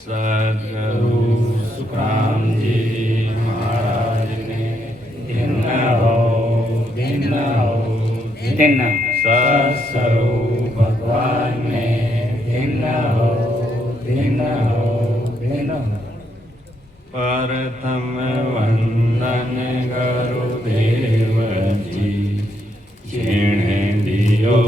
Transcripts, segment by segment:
सद्गुरु सुखराम जी महाराज ने दिन हो दिन सत्स्वरूप भगवान ने दिन हो प्रथम वंदन गुरुदेव जी जिन्हे दियो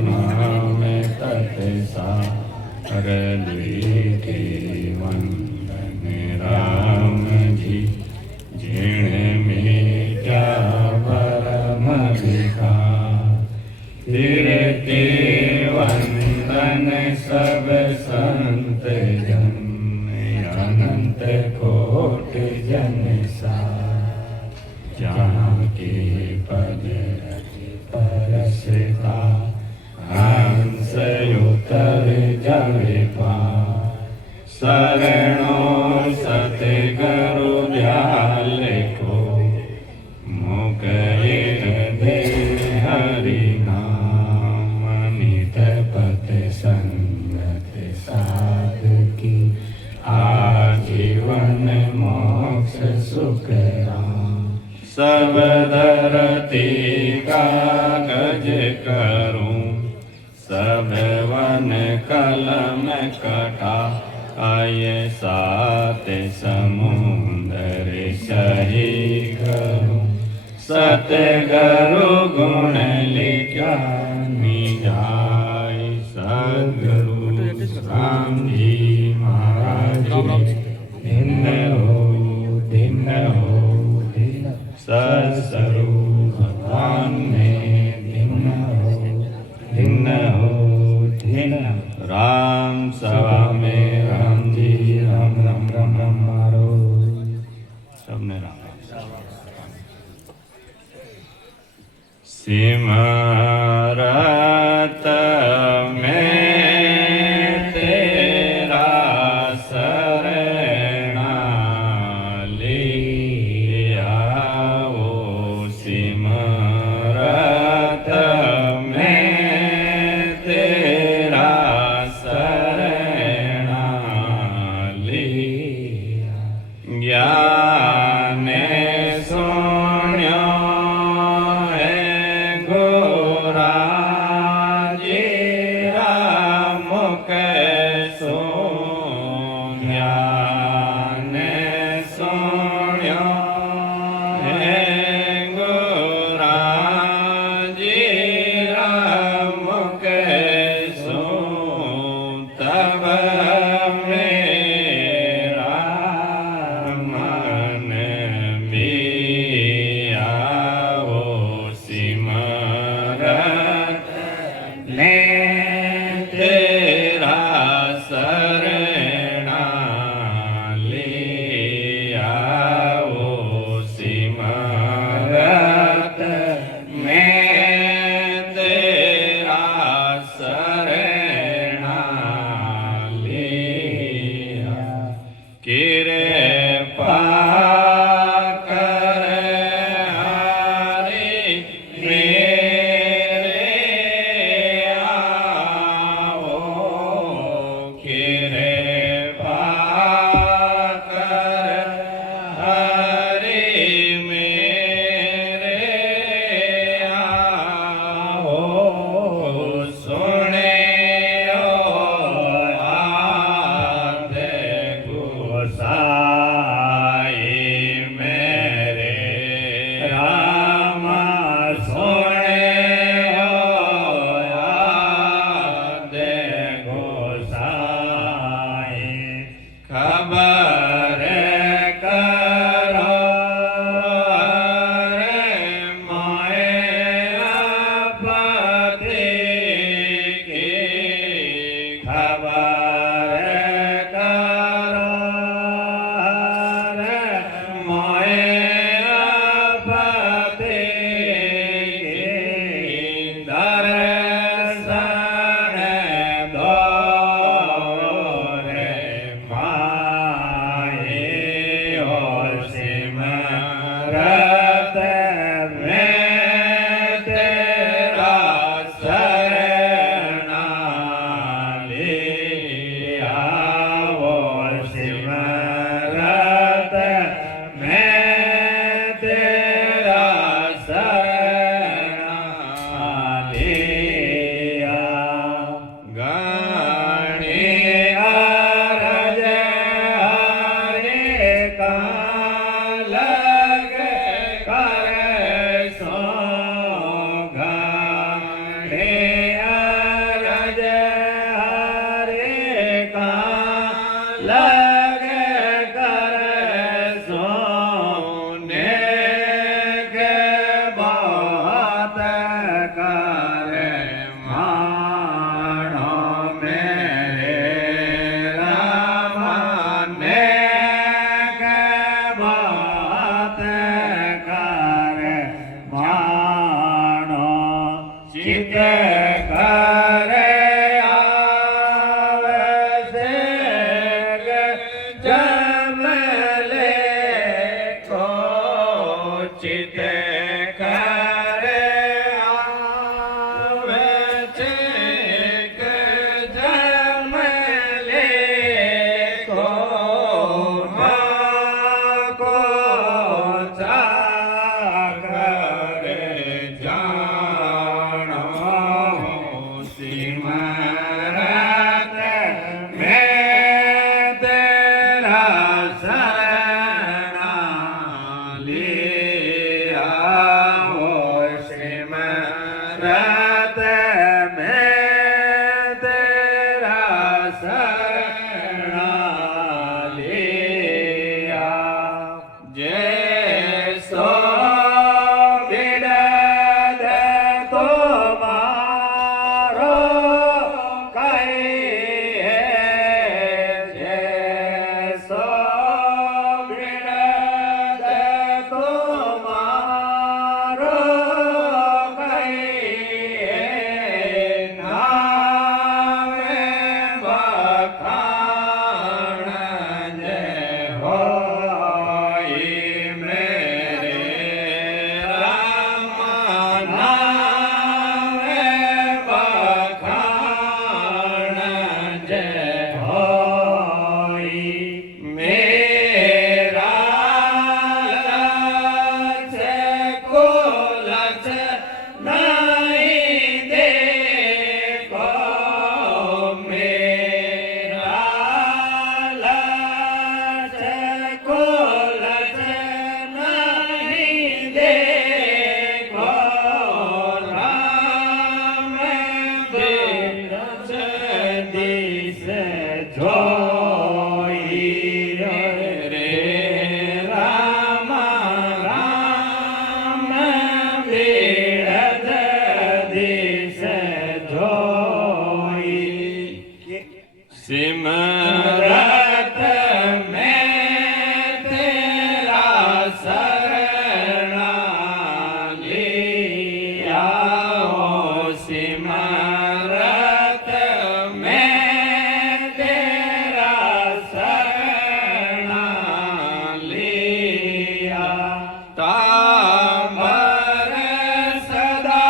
नाम तत्सार द्वितीय वंदन राम जी जिन्हे मेटा परम विकार तृतीय वंदन सब संत जन अनंत कोट जन सा जहाँ के पद परसता हंस उतर जावे पा शरणो सतगुरु दयाल को मुकए दे हरि नाम नित पत संगत साध की आजीवन मोक्ष सुख सब धरती कागज करूं सब वन कलम कटा आय सात समुंदर सही करूं सतगुरु गुण लिखा निजाय सद्गुरु राम जी महाराज दिन हो सत्स्वरूप भगवान ने दिन हो राम सभा में राम जी राम राम राम राम मारो सबने राम सिमरत में तेरा शरणा लिया वो सिमरत में तेरा शरणा लिया ज्ञान सुन्यो लगे करे सोने के बात करे मानो मेरे रामाने के बात करे मानो चित करे सिमरत में तेरा शरणा लिया हो सिमरत में तेरा शरणा लिया तांबर सदा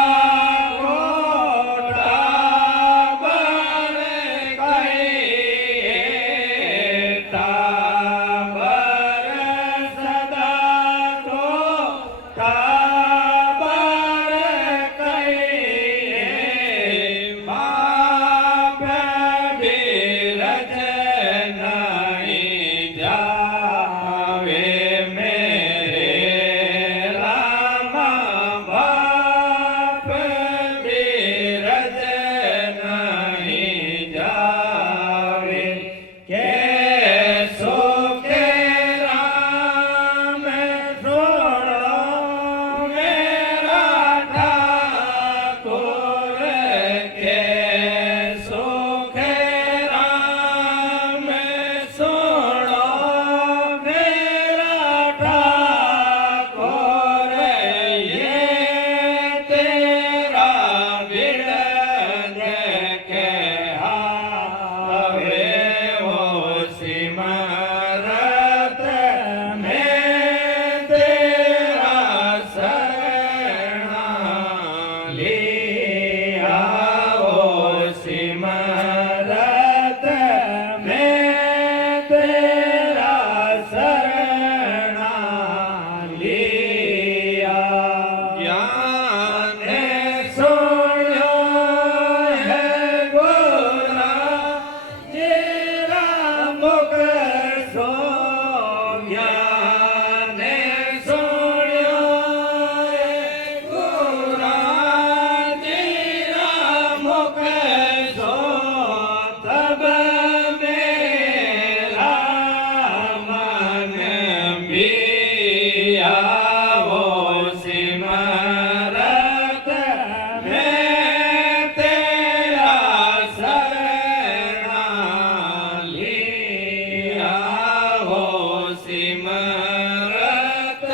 सिमरत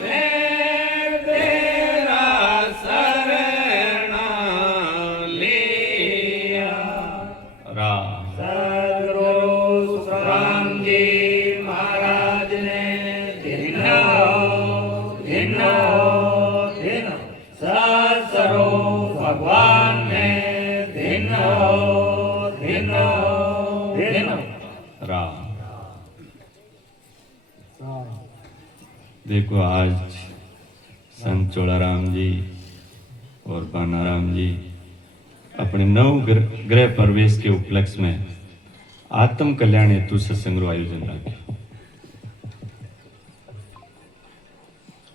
मैं तेरा शरणा लिया। राम सद्गुरु सुखराम जी महाराज ने धिनो धिनो धिनो सत्सरो भगवान ने धिनो धिनो धिनो। राम। देखो आज संत चोलाराम जी और बानाराम जी अपने नव गृह प्रवेश के उपलक्ष्य में आत्म कल्याण हेतु सत्संग रो आयोजन रखे।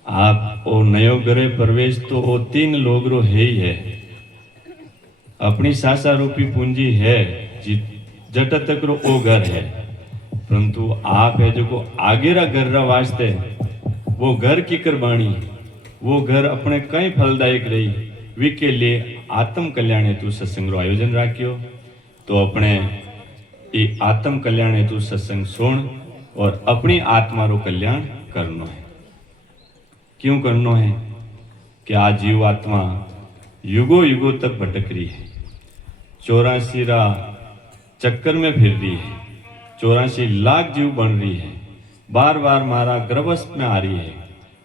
आप ओ नयो गृह प्रवेश तो वो 3 लोग रो है ही है, अपनी सासा रूपी पूंजी है, जट तक रो ओ घर है, परंतु आप है जो को आगे रा घर रा वास्ते वो घर की करबाणी, वो घर अपने कई फलदायक रही वी के लिए आत्म कल्याण हेतु सत्संग रो आयोजन राख्यो। तो अपने ये आत्म कल्याण हेतु सत्संग सुन और अपनी आत्मा रो कल्याण करनो है। क्यों करनो है कि आज जीव आत्मा युगों युगों तक भटक रही है, 84 रा चक्कर में फिर रही है, 84 लाख जीव बन रही है, बार बार मारा गर्भस्थ में आ रही है,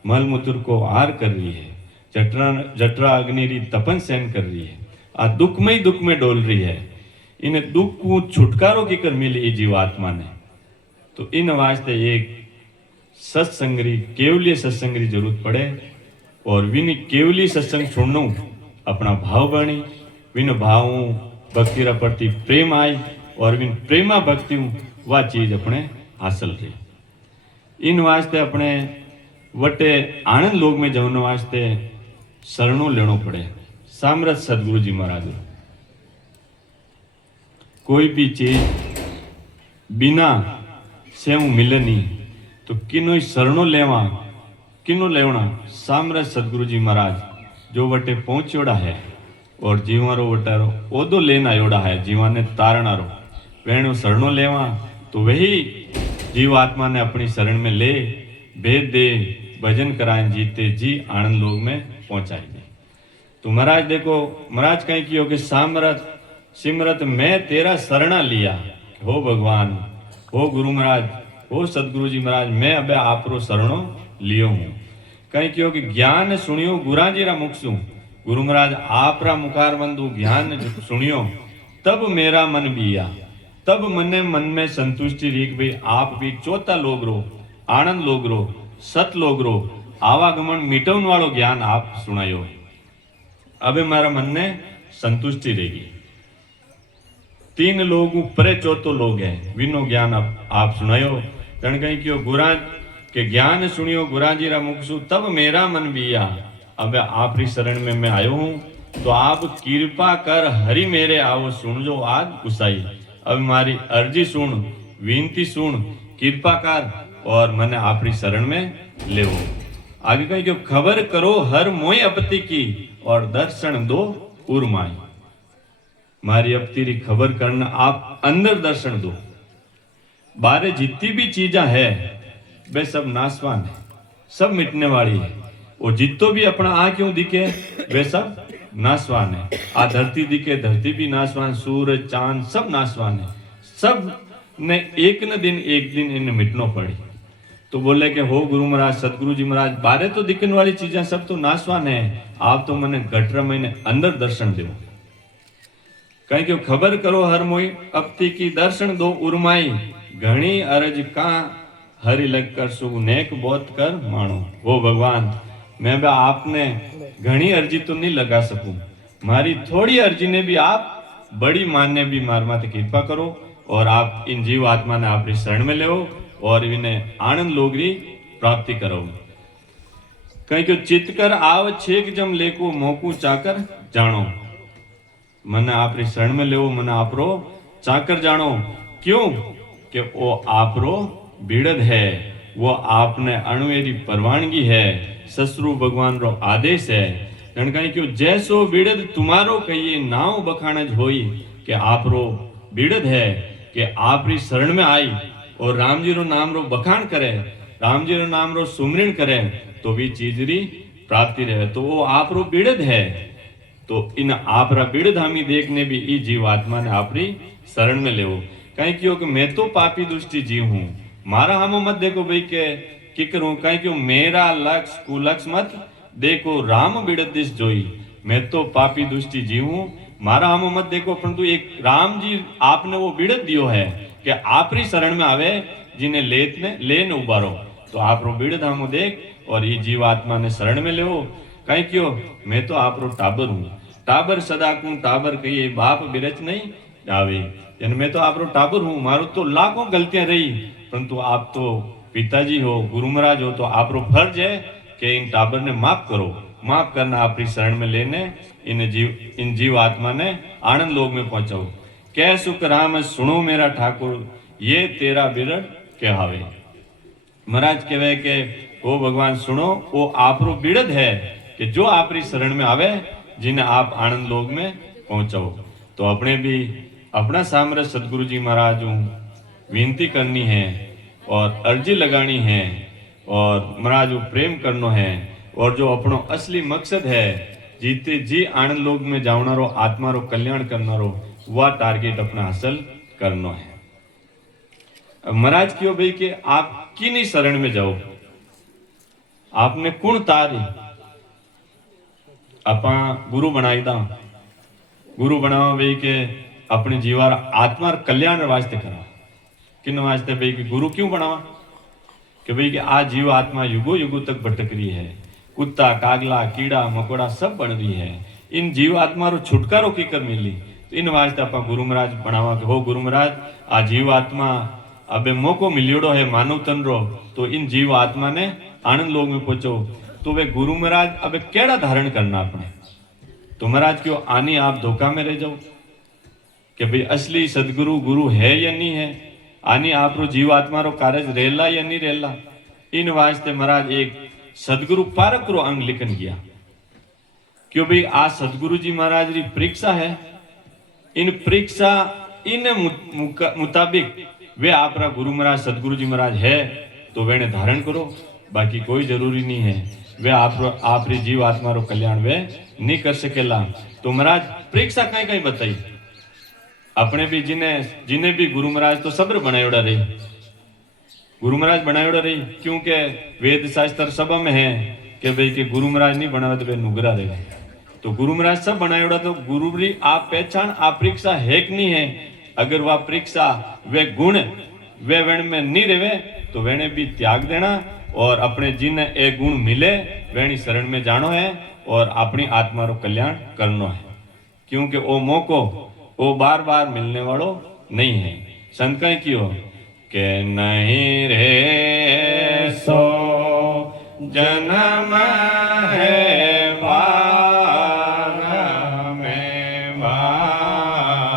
मल मूत्र को आर कर रही है, जठरा अग्नि री तपन सहन कर रही है, आ दुख में डोल रही है। इन्हें दुख को छुटकारो की कर मिली जीवात्मा ने। तो इन वास्ते एक सत्संगरी केवलीय सत्संगरी जरूरत पड़े और विन केवली सत्संग सुननो अपना भाव बनी, विन भाव भक्ति रा प्रति प्रेम आई और विन प्रेमा भक्ति वह चीज अपने हासिल रही। इन वास्ते अपने वटे आनंद लोक में जवन वास्ते शरणों लेनो पड़े। सामरथ सदगुरु जी महाराज कोई भी चीज बिना से मिले नहीं, तो किनो शरणों लेवा किनो लेवना। सामरथ सदगुरु जी महाराज जो वटे पहुंचोड़ा है और जीवारो वटारो ओदो लेना योड़ा है, जीवा ने तारणारो वेणु शरणों लेवा, तो वही जीवात्मा ने अपनी शरण में ले भेद दे भजन कराए जीते जी आनंद लोक में पहुंचाई दे। तो महाराज देखो, महाराज कहीं कियो कि सामरथ सिमरत मैं तेरा शरणा लिया। हो भगवान, हो गुरु महाराज, हो सदगुरु जी महाराज, मैं अब आप रो शरणो लियो हूं। कहीं क्यों कि ज्ञान सुनियो गुरा जी रा मुख सु, गुरु महाराज आप रा मुखार बंधु ज्ञान सुनियो, तब मेरा मन बिया, तब मने मन में संतुष्टि रही भाई आप भी चौथा लोग रो, आनंद लोग रो, सत लोग रो, आवागमन मिटवन वालो ज्ञान आप सुनायो। अब मारा मन ने संतुष्टि रहेगी। 3 लोग परे चौथो लोग है, विनो ज्ञान आप सुनायो। कण कहीं क्यों गुरा के ज्ञान सुनियो गुरा जी रा मुख सु, तब मेरा मन बिया। अब आप री शरण में मैं आयो हूं, तो आप कृपा कर हरि मेरे आओ सुन जो आज गुसाई। अब मारी अर्जी सुन, विनती सुन, कृपा कर और मने आपरी शरण में लेवो। आगे कहीं क्यों खबर करो हर मोई अपती की और दर्शन दो उर्माई। मारी अपती री खबर करना, आप अंदर दर्शन दो। बारे जितनी भी चीजा है वे सब नाशवान है, सब मिटने वाली है। वो जितो भी अपना आ क्यों दिखे वे सब नाशवान है। आ धरती दिखे, धरती भी नाशवान, सूरज चांद सब नाशवान है। सब ने एक न दिन इन्हें मिटनो पड़ी। तो बोले कि हो गुरु महाराज सतगुरु जी महाराज, बारे तो दिखने वाली चीजें सब तो नाशवान है, आप तो मने गटरा महीने अंदर दर्शन दो। कहीं क्यों खबर करो हर मोई अपती की दर्शन दो उर्माई। घणी अरज का हरि लग कर सु नेक बहुत कर मानो। हो भगवान, मैं भी आपने घनी अर्जी तो नहीं लगा सकूं, मारी थोड़ी अर्जी ने भी आप बड़ी मानने भी मार माते कृपा करो और आप इन जीव आत्मा ने आपकी शरण में ले और इन्हें आनंद लोगरी प्राप्ति करो। कहीं क्यों चित कर आव छेक जम लेको मोकू चाकर जानो। मने आपरी शरण में ले, मने आपरो चाकर जानो। क्यों कि वो आपरो बीड़द है, वो आपने अणुएरी परवानगी है, ससरु भगवान रो आदेश है। कहीं क्यों जैसो बीड़द तुम्हारो कहिए नाव बखाणज होई, कि आपरो बीड़द है कि आपरी शरण में आई और राम जी रो नाम रो बखान करे, राम जी रो नाम रो सुमरण करे तो भी चीज री प्राप्ति रहे। तो वो आप रो बिड़द है। तो इन आप रा बिड़द हमी देखने भी ई जीवात्मा ने आपरी शरण में लेवो। कहीं क्यों कि मैं तो पापी दुष्टि जीव हूं, मारा हमो मत देखो भाई के कि करूं, कहीं क्यों मेरा लक्ष्य कुलक्ष्य मत देखो, राम बिड़द दिस जोई। मैं तो पापी दुष्टि जीव हूं, मारा हमो मत देखो, परंतु एक राम जी आपने वो बिड़द दियो है कि आपरी शरण में आवे, जिन्हें लेने उबारो। तो आप रो बिड़द हमो देख और ये जीवात्मा ने शरण में लेवो। कहीं क्यों मैं तो आप रो टाबर हूं, टाबर सदा कू टाबर कहिए बाप बिरच नहीं जावे। यानी मैं तो आप रो टाबर हूं, मारो तो लाखों गलतियां रही, परंतु आप तो पिताजी हो, गुरु महाराज हो, तो आप रो फर्ज है कि इन टाबर ने माफ करो, माफ करना आपकी शरण में लेने इन जीव आत्मा ने आनंद लोक में पहुंचाओ। कै सुख राम सुनो मेरा ठाकुर, ये तेरा बिरड़ कहावे। महाराज कहवे के ओ भगवान सुनो, वो आपरो बिड़द है कि जो आपरी शरण में आवे, जिन्हें आप आनंद लोक में पहुंचाओ। तो अपने भी अपना सामने सदगुरु जी महाराज विनती करनी है और अर्जी लगानी है और महाराज प्रेम करनो है, और जो अपनो असली मकसद है जीते जी आनंद लोक में जावनारो आत्मा रो कल्याण करनारो, वह टारगेट अपना हासिल करनो है। महाराज क्यों भाई कि आप किनी शरण में जाओ, आपने कुण तारी आपा गुरु बनाई दा, गुरु बनावा भाई के अपने जीवार आत्मा कल्याण वास्ते करा। किन वास्ते भाई कि गुरु क्यों बनावा कि भाई कि आज जीव आत्मा युगो युगो तक भटक रही है, कुत्ता कागला कीड़ा मकोड़ा सब बन रही है, इन जीव आत्मा रो छुटकारो कीकर मिली। तो इन वास्ते आप गुरु महाराज बनावा कि हो गुरु महाराज आ जीव आत्मा अबे मौको मिलियोड़ो है मानव तन रो, तो इन जीव आत्मा ने आनंद लोक में पहुंचो। तो वे गुरु महाराज अबे केड़ा धारण करना अपने, तो महाराज क्यों आनी आप धोखा में रह जाओ कि भाई असली सदगुरु गुरु है या नहीं है, आनी आप रो जीव आत्मा रो कार्य रेला या नहीं रेला। इन वास्ते महाराज एक सदगुरु पारक रो अंग लिखन गया, क्यों भाई आज सदगुरु जी महाराज री परीक्षा है। इन परीक्षा इन मुताबिक वे आपरा गुरु महाराज सदगुरु जी महाराज है तो वेने धारण करो, बाकी कोई जरूरी नहीं है। वे आप री जीव आत्मा रो कल्याण वे नहीं कर सकेला। तो महाराज परीक्षा कहीं कहीं बताई अपने भी जिन्हें भी गुरु महाराज तो सब्र बनायोड़ा रही, गुरु महाराज बनायोड़ा रही, क्योंकि वेद शास्त्र सब में है कि भाई कि गुरु महाराज नहीं बनावे तो वे नुगरा रहे। तो गुरु महाराज सब बनायोड़ा, तो गुरु री आप पहचान आप परीक्षा है कि नहीं है। अगर वह परीक्षा वे गुण वे वेण में नहीं रहे तो वेणे भी त्याग देना और अपने जिन्हें एक गुण मिले वेणी शरण में जानो है और अपनी आत्मा रो कल्याण करनो है, क्योंकि वो मौको वो बार बार मिलने वालों नहीं है। संत कहीं क्यों के नहीं रे सो जन्म है बार में बारे,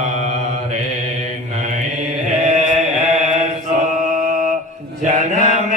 नहीं रे सो जन्म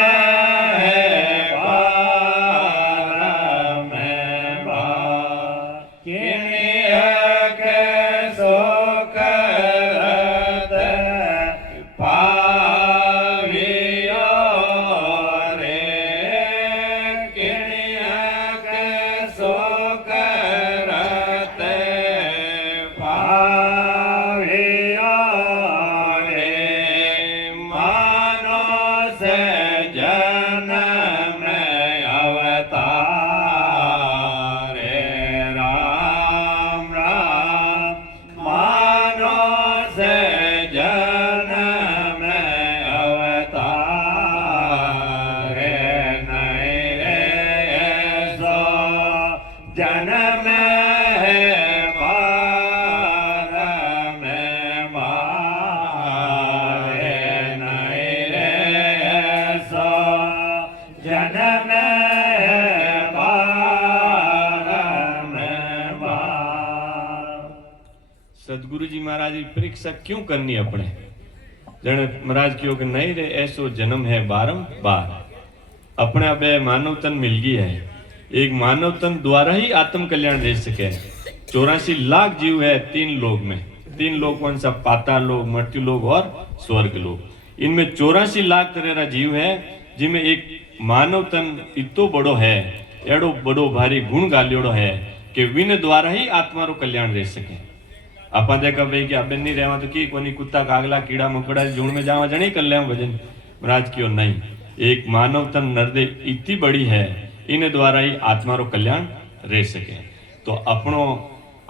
सदगुरु जी महाराज की परीक्षा क्यों करनी अपने। जने महाराज क्यों कि नहीं रे ऐसो जन्म है बारंबार। अपने अब मानव तन मिल गई है, एक मानव तन द्वारा ही आत्म कल्याण दे सके। 84 लाख जीव है 3 लोक में, 3 लोक कौन सा, पाताल लोक, मृत्यु लोक और स्वर्ग लोक। इनमें 84 लाख तरह का जीव है, जिनमें एक मानव तन इतो बड़ो है, एड़ो बड़ो भारी गुण गालियोड़ो है कि विन द्वारा ही आत्मा रो कल्याण रह सके। अपन देखा भाई कि अबे नहीं रहवा तो की कोनी कुत्ता कागला कीड़ा मकोड़ा झुंड में जावा जणी कर ले भजन। महाराज क्यों नहीं, एक मानव तन नरदे इतनी बड़ी है, इन द्वारा ही आत्मा रो कल्याण रह सके। तो अपनो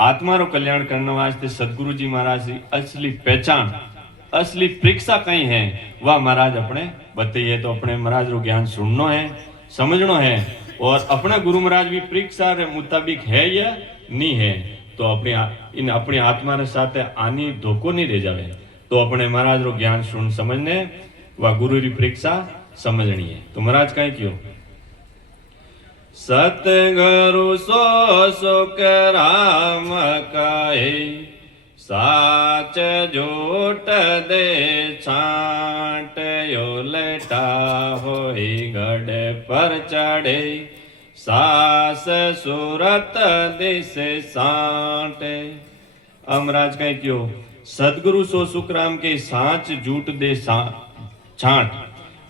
आत्मा रो कल्याण करने वास्ते सदगुरु जी महाराज की असली पहचान, असली परीक्षा कहीं है, वह महाराज अपने बताइए। तो अपने महाराज रो ज्ञान सुननो है, समझनो है, और अपना गुरु महाराज भी परीक्षा रे मुताबिक है या नहीं है, तो अपनी आत्मा रे साथ आनी धोखो नहीं रह जावे। तो अपने महाराज रो ज्ञान सुन समझने व गुरु री परीक्षा समझनी है। तो महाराज कहीं क्यों सतगुरु सो सुख राम काहे, साच झूठ दे छाट यो लटा होई गढ़ पर चढ़े, सास सूरत दिस सांट। अमराज कहीं क्यों सदगुरु सो सुखराम के सांच झूठ दे छाट,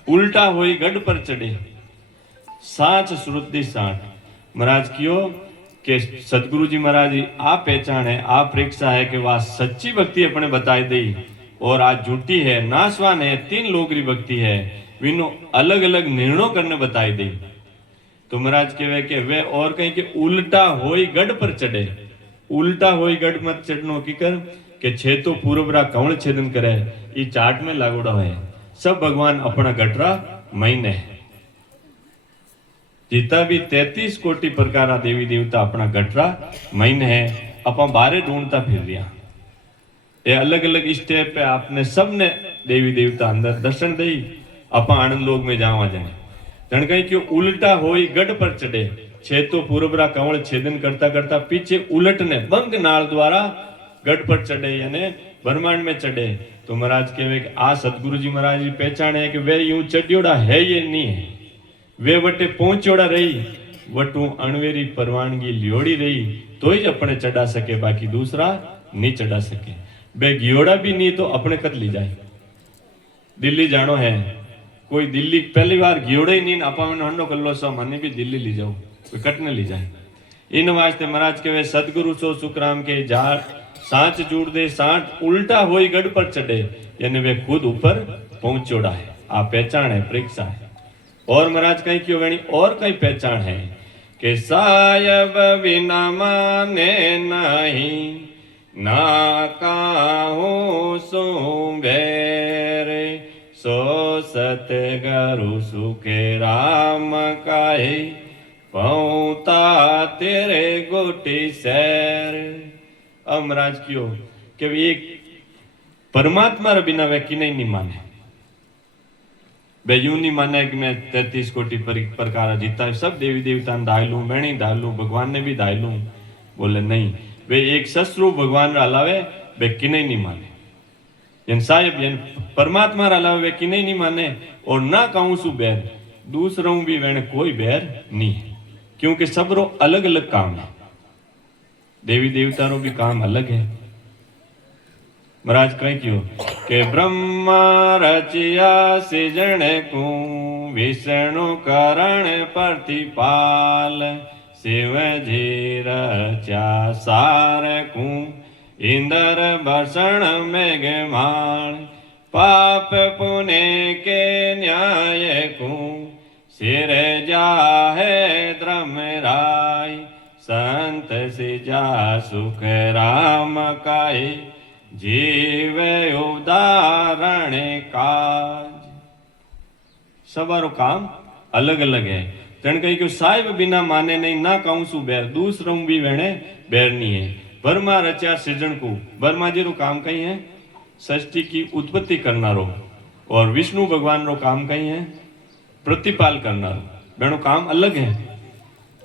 उल्टा होई गढ़ पर चढ़े, साच सूरत दी सांट। महाराज क्यों कि सदगुरु जी महाराज आ पहचान है, आ परीक्षा है कि वह सच्ची भक्ति अपने बताई दी, और आज झूठी है, नासवान है, 3 लोग री भक्ति है, विनो अलग अलग निर्णय करने बताई दी। तो महाराज कहे कि वे और कहीं के उल्टा होई गढ़ पर चढ़े, उल्टा होई गढ़ मत चढ़नो की कर के छे तो पूर्वरा कवण छेदन करे, ई चाट में लागोड़ा है। सब भगवान अपना गटरा महीने है, जितना भी 33 कोटि प्रकार देवी देवता अपना गटरा महीने है, अपन बारे ढूंढता फिर रिया। ये अलग अलग स्टेप पे आपने सबने देवी देवता अंदर दर्शन दई, अपन आनंद लोक में जावा जाए। जन कहीं क्यों उल्टा होई गढ़ पर चढ़े, छे तो पूर्वरा कंवल छेदन करता करता पीछे उलटने बंग नाल द्वारा गढ़ पर चढ़े, यानी ब्रह्मांड में चढ़े। तो महाराज कहे कि आ सदगुरु जी महाराज की पहचान है कि वे यूं चढ़ियोड़ा है ये नहीं है, वे वटे पहुंचोड़ा रही, वटू अणवेरी परवानगी लियोड़ी रही तो ही अपने चढ़ा सके, बाकी दूसरा नहीं चढ़ा सके। बे गियोड़ा भी नहीं तो अपने कद ली जाए। दिल्ली जानो है, कोई दिल्ली पहली बार गियोड़ा ही नहीं, आपा मैंने हंडो कर लो, सो मने भी दिल्ली ली जाओ, कोई कटने ली जाए। इन वास्ते महाराज के सदगुरु सो सुखराम के जा सांच जुड़ दे सांट, उल्टा होई गढ़ पर चढ़े, यानी वे खुद ऊपर पहुंचोड़ा है। आप पहचान है, परीक्षा है। और महाराज कहीं क्यों गणी और कहीं पहचान है कि सायब बिना माने नहीं, ना काहू सो बेरे, सो सतगुरु सुखे राम काहे, पौता तेरे गोटी सैर। अब महाराज क्यों कि एक परमात्मा रे बिना वे किने नहीं माने, वे यूं नहीं माने कि मैं 33 कोटि प्रकार जीता है, सब देवी देवता ने दाय लूं, मैं नहीं दाय लूं, भगवान ने भी दाय लूं। बोले नहीं, वे एक शस्त्रु भगवान रा अलावे वे किने नहीं माने, यानी साहेब यानी परमात्मा रा अलावे वे किने नहीं माने। और ना कहूं सु बैर, दूसरों भी वेने कोई बैर नहीं है, क्योंकि सबरो अलग अलग काम है, देवी देवता रो भी काम अलग है। महाराज कहीं क्यों के ब्रह्मा रचिया सृजन को, विष्णु करण प्रतिपाल, शिव जी रचा सार को, इंद्र भर्षण मेघमाल, पाप पुण्य के न्याय को, सिर जाहे धर्मराय, संत सिजा सुख राम काहे, जीव उदाहरण काज। सबारो काम अलग अलग है। तन कही क्यों साहिब बिना माने नहीं, ना कहूं सु बैर, दूसरों भी वेणे बैर नहीं है। ब्रह्मा रचा सृजन को, ब्रह्मा जी रो काम कहीं है सृष्टि की उत्पत्ति करना रो, और विष्णु भगवान रो काम कहीं है प्रतिपाल करना रो, बेनो काम अलग है।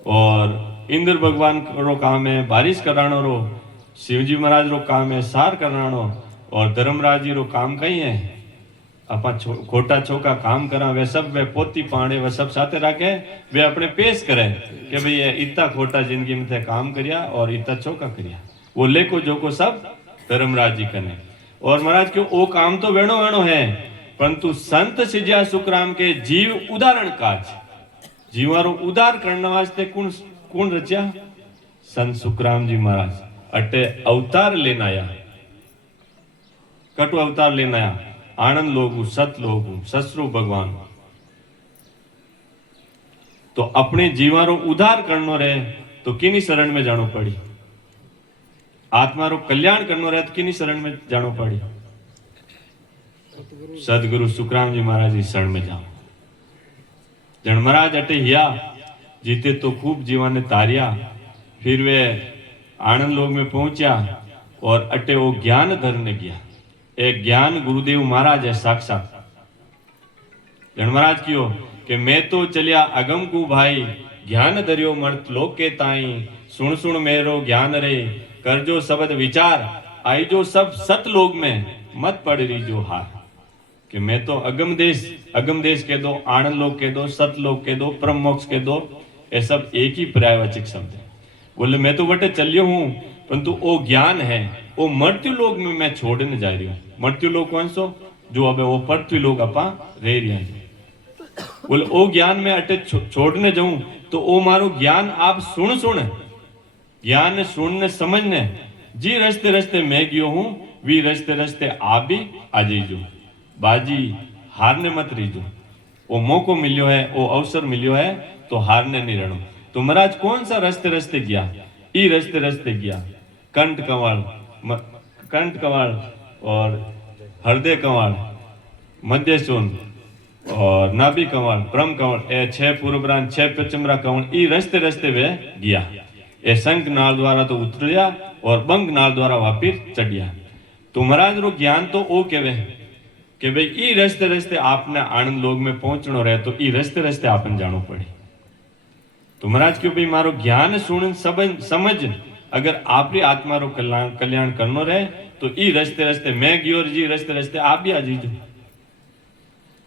और इंद्र भगवान रो काम है बारिश करानो रो, शिवजी महाराज रो काम है सार करानो, और धर्मराज जी रो काम कहीं है अपा खोटा छोका काम करा, वे सब वे पोती पाणे वे सब साथे रखे, वे अपने पेश करे कि भाई ये इतना खोटा जिंदगी में थे काम करिया और इतना छोका करिया, वो लेको जो को सब धर्मराज जी कने। और महाराज क्यों वो काम तो वेणो वेणो है, परंतु संत सिज्या सुखराम के जीव उदाहरण काज जीवारो उदार करने वास्ते कौन रचा संत सुखराम जी महाराज अटे अवतार लेना आया कटु अवतार लेना आया आनंद लोगु सत लोगु ससरु भगवान तो अपने जीवारो उद्धार करनो रहे तो किनी शरण में जानो पड़ी आत्मा रो कल्याण करनो रहे तो किनी शरण में जानो पड़ी सदगुरु सुखराम जी महाराज की शरण में जाओ जन महाराज अटे हिया जीते तो खूब जीवा ने तारिया फिर वे आनंद लोग में पहुंचा और अटे वो ज्ञान धरने गया एक ज्ञान गुरुदेव महाराज है साक्षात जन महाराज क्यों कि मैं तो चलिया अगम को भाई ज्ञान धरियो मर्त लोक के ताई सुन सुन मेरो ज्ञान रे कर जो शब्द विचार आई जो सब सत लोग में मत पड़ रही जो हार कि मैं तो अगम देश कह दो आनंद लोक कह दो सत लोक कह दो परम मोक्ष कह दो ये सब एक ही पर्यायवाचक शब्द है बोले मैं तो बटे चलियो हूं परंतु वो ज्ञान है वो मृत्यु लोक में मैं छोड़ने जा रही हूं मृत्यु लोक कौन सो जो अब वो पृथ्वी लोग अपा रह रहा है बोले वो ज्ञान में अटे छोड़ने जाऊं तो वो मारो ज्ञान आप सुन ज्ञान सुनने समझने जी रस्ते रस्ते मैं गयो हूं वी रस्ते रस्ते आप भी आ जाइजो बाजी हारने मत रहीजो वो मौको मिलियो है वो अवसर मिलियो है तो हारने नहीं रहना तो महाराज कौन सा रस्ते रस्ते गया ई रस्ते रस्ते गया कंठ कवाड़ और हृदय कवाड़ मध्य सोन और नाभि कवाड़ परम कवाड़ ए 6 पूर्वरान 6 पचमरा कवाड़ ई रस्ते रस्ते वे गया ए संक नाल द्वारा तो उतरिया और बंग नाल द्वारा वापिस चढ़िया तो महाराज रो ज्ञान तो ओ केवे कि भाई ई रस्ते रस्ते आपने आनंद लोग में पहुंचनो रहे तो ई रस्ते रस्ते आपने जानो पड़े तो महाराज क्यों भाई मारो ज्ञान सुन समझ अगर आपरी आत्मा रो कल्याण करनो रहे तो ई रस्ते रस्ते मैं गयो जी रस्ते रस्ते आप भी आ जीजो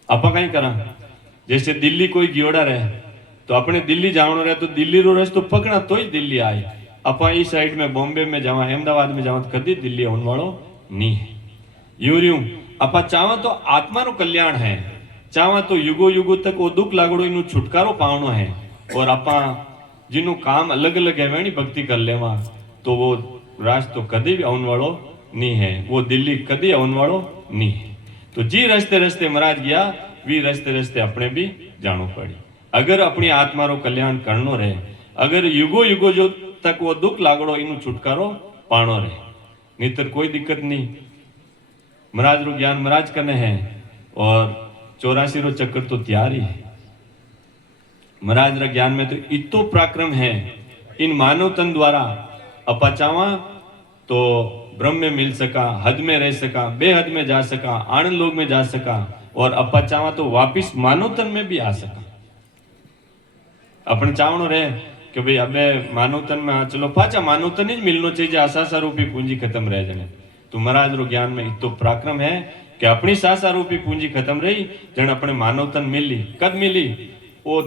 आपा कहीं करा जैसे दिल्ली कोई गियोड़ा रहे तो अपने दिल्ली जावनो रहे तो दिल्ली रो रस्तो पकड़ा तो ही दिल्ली आए अपा इस साइड में बॉम्बे में जावा अहमदाबाद में जावा तो कभी दिल्ली आने वालो नहीं है यूं अपा चावा तो आत्मा रो कल्याण है चावा तो युगो युगो तक वो दुख लागड़ो इनु छुटकारो पावनो है और अपा जिनु काम अलग अलग है वेणी भक्ति कर लेवा तो वो रास्तो कभी भी आने वालो नहीं है वो दिल्ली कभी आने वालो नहीं है तो जी रस्ते रस्ते महाराज गया वी रस्ते रस्ते अपने भी जानो पड़ी अगर अपनी आत्मा रो कल्याण करनो रहे अगर युगो युगो जो तक वो दुख लागड़ो इनु छुटकारो पानो रहे नहीं कोई दिक्कत नहीं महाराज रो ज्ञान महाराज करने हैं और 84 रो चक्कर तो तैयार ही है महाराज रा ज्ञान में तो इतो पराक्रम है इन मानव तन द्वारा अपचावा तो ब्रह्म में मिल सका हद में रह सका बेहद में जा सका आनंद लोक में जा सका और अपा चावा तो वापिस मानव तन में भी आ सका अपन चावनो रहे कि भाई अबे मानव तन में चलो पाचा मानव तन ही मिलनो चाहिए आशा रूपी पूंजी खत्म रह जाने तो महाराज रो ज्ञान में इतो पराक्रम है कि अपनी सासा रूपी पूंजी खत्म रही जन अपने मानव तन मिली कद मिली वो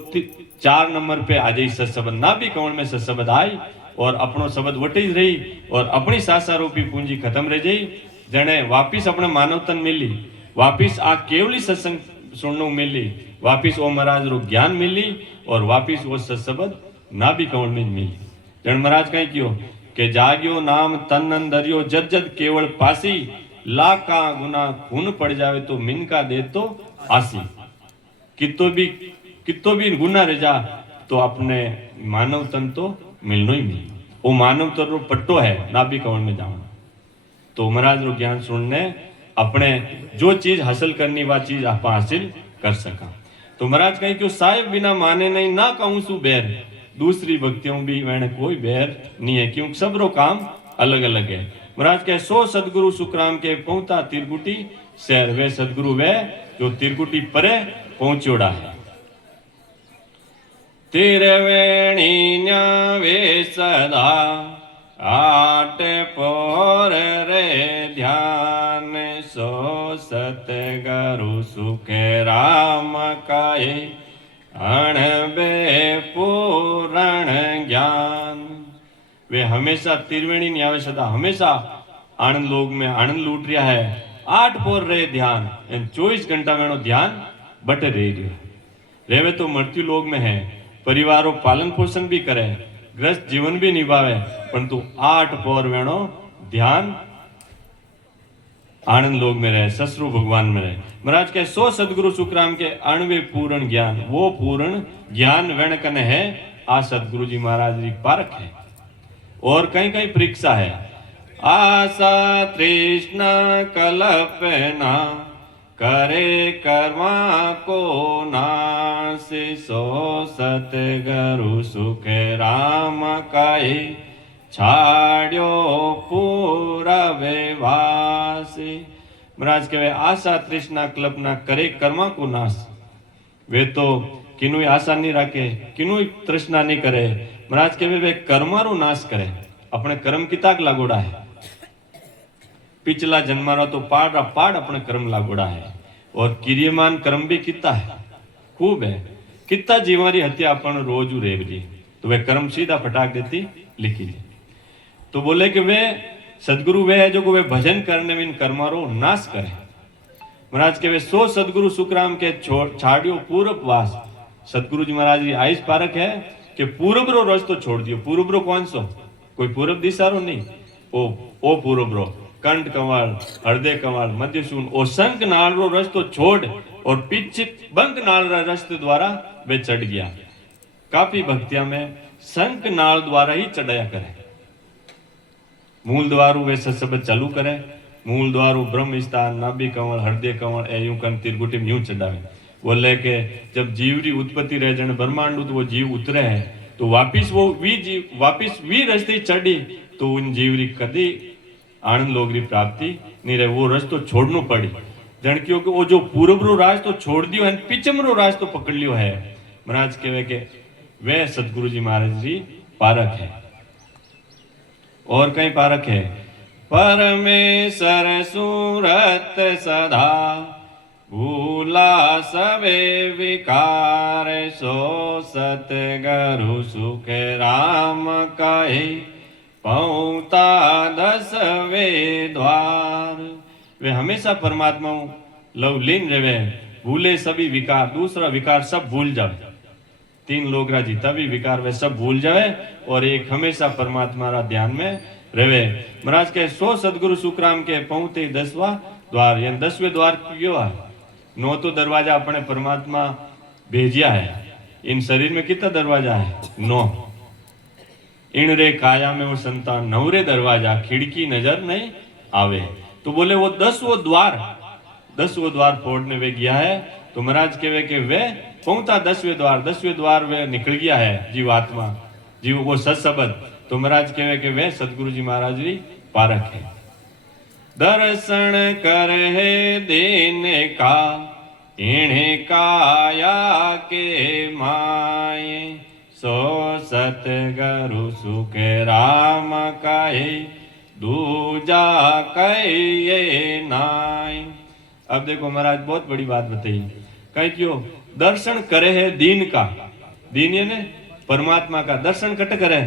4 नंबर पे आ जाई सत्सबंध ना भी कौन में सत्सबंध आई और अपनो शब्द वटी रही और अपनी सासा रूपी पूंजी खत्म रह जाई जने वापिस अपने मानव तन मिली वापिस आ केवली सत्संग सुनने मिली वापिस वो महाराज रो ज्ञान मिली और वापिस वो सत्सबंध ना भी कौन में मिली जन महाराज कहीं क्यों के जाग्यो नाम तन अंदरियो जद जद केवल पासी लाखा गुना खून पड़ जावे तो मिनका दे तो आसी कितो भी गुना रह जा तो अपने मानव तन तो मिलनो ही नहीं वो मानव तन रो पट्टो है ना भी कौन में जाना तो महाराज रो ज्ञान सुनने अपने जो चीज हासिल करनी वह चीज आप हासिल कर सका तो महाराज कहीं क्यों साहेब बिना माने नहीं ना कहूं सु बैर दूसरी भक्तियों भी मैंने कोई बैर नहीं है क्योंकि सबरो काम अलग अलग है महाराज कहे 100 सदगुरु सुखराम के पहुंचा तिरकुटी शहर वे सदगुरु वे जो तिरकुटी परे पहुंचोड़ा है तिरवेणी वे सदा आट पोर रे ध्यान सो सतगुरु सुख राम काये अणबे पूरण ज्ञान वे हमेशा तिरवेणी नहीं आवे सदा हमेशा आनंद लोग में आनंद लूट रहा है 8 पोर रहे ध्यान 24 घंटा वेणो ध्यान बटे रही रहो रेवे तो मृत्यु लोक में है परिवारों पालन पोषण भी करे ग्रस्त जीवन भी निभावे परंतु 8 पोर वेणो ध्यान आनंद लोक में रहे ससरु भगवान में रहे। महाराज के 100 सदगुरु सुखराम के अणवे पूर्ण ज्ञान वो पूर्ण ज्ञान वेण कने है आ सदगुरु जी महाराज की पारख है। और कहीं कहीं परीक्षा है आशा तृष्णा कल्पना करे कर्मा को नाश सो सतगुरु सुख राम काई छाड़ो पूरवे वासी। महाराज कहे आशा तृष्णा कल्पना करे कर्मा को नाश वे तो किनु आशा नहीं रखे किनु तृष्णा नहीं करे। महाराज कहे वे कर्मारो नाश करे अपने कर्म किताक लागोड़ा है पिछला जन्मारा तो पाड़ अपने कर्म लागोड़ा है और क्रियमान कर्म भी कितना है खूब है कितना जीवारी हत्या अपन रोज रेव जी तो वे कर्म सीधा फटाक देती लिखी जी। तो बोले कि वे सदगुरु वे है जो वे भजन करने में इन कर्मारो नाश करे। महाराज के वे 100 सदगुरु सुखराम के छाड़ियो पूरब वास सदगुरु जी महाराज की आयुष पारक है कि पूरब रो रस तो छोड़ दियो। पूरब रो कौन सो कोई पूरब दिशा रो नहीं ओ पूरब रो कंठ कंवल हृदय कंवल मध्यशून ओ शंख नाल रो रस तो छोड़ और पीछे बंक नाल रस द्वारा वे चढ़ गया। काफी भक्तिया में शंख नाल द्वारा ही चढ़ाया करे मूल द्वारू वे सत्सबद चालू करे मूल द्वारू ब्रह्म स्थान नाभि कंवल हृदय कंवल ए यूं कन तिरगुटी में यूं चढ़ावे। बोले के जब जीव की उत्पत्ति रह जन ब्रह्मांड तो वो जीव उतरे है तो वापिस वो वापिस वी रस्ते चढ़ी तो उन जीव री कदी आनंद लोग री प्राप्ति नहीं रहे वो रस तो छोड़नो पड़ी जन क्यों कि वो जो पूर्व रो राज तो छोड़ दियो है पिछम रो राज तो पकड़ लियो है। महाराज कहे के वे सतगुरु जी महाराज जी पारक है। और कहीं पारक है परमेश्वर सूरत सदा भूला सवे विकार सो सतगुरु सुख राम कहे पौता 10वें द्वार। वे हमेशा परमात्मा लवलीन रहे भूले सभी विकार दूसरा विकार सब भूल जाए 3 लोग राजी तभी विकार वे सब भूल जाए और एक हमेशा परमात्मा रा ध्यान में रहे। महाराज के 100 सदगुरु सुखराम के पहुंचे 10वां द्वार यानी 10वें द्वार क्यों है 9 तो दरवाजा अपने परमात्मा भेजिया है इन शरीर में कितना दरवाजा है 9 इन रे काया में वो संतान 9रे दरवाजा खिड़की नजर नहीं आवे। तो बोले वो 10वां द्वार फोड़ने वे गया है तो महाराज कहे कि वे पहुंचा 10वें द्वार वे निकल गया है जीवात्मा जीव वो सत्सबद। तो महाराज कहे कि वे सतगुरु जी महाराज जी पारक है। दर्शन कर है देने का इन्हें काया के माए सो सतगुरु सुख राम कहे दूजा कहे नाय। अब देखो महाराज बहुत बड़ी बात बताई कहीं क्यों दर्शन करे है दीन का दीन यानी परमात्मा का दर्शन कट करे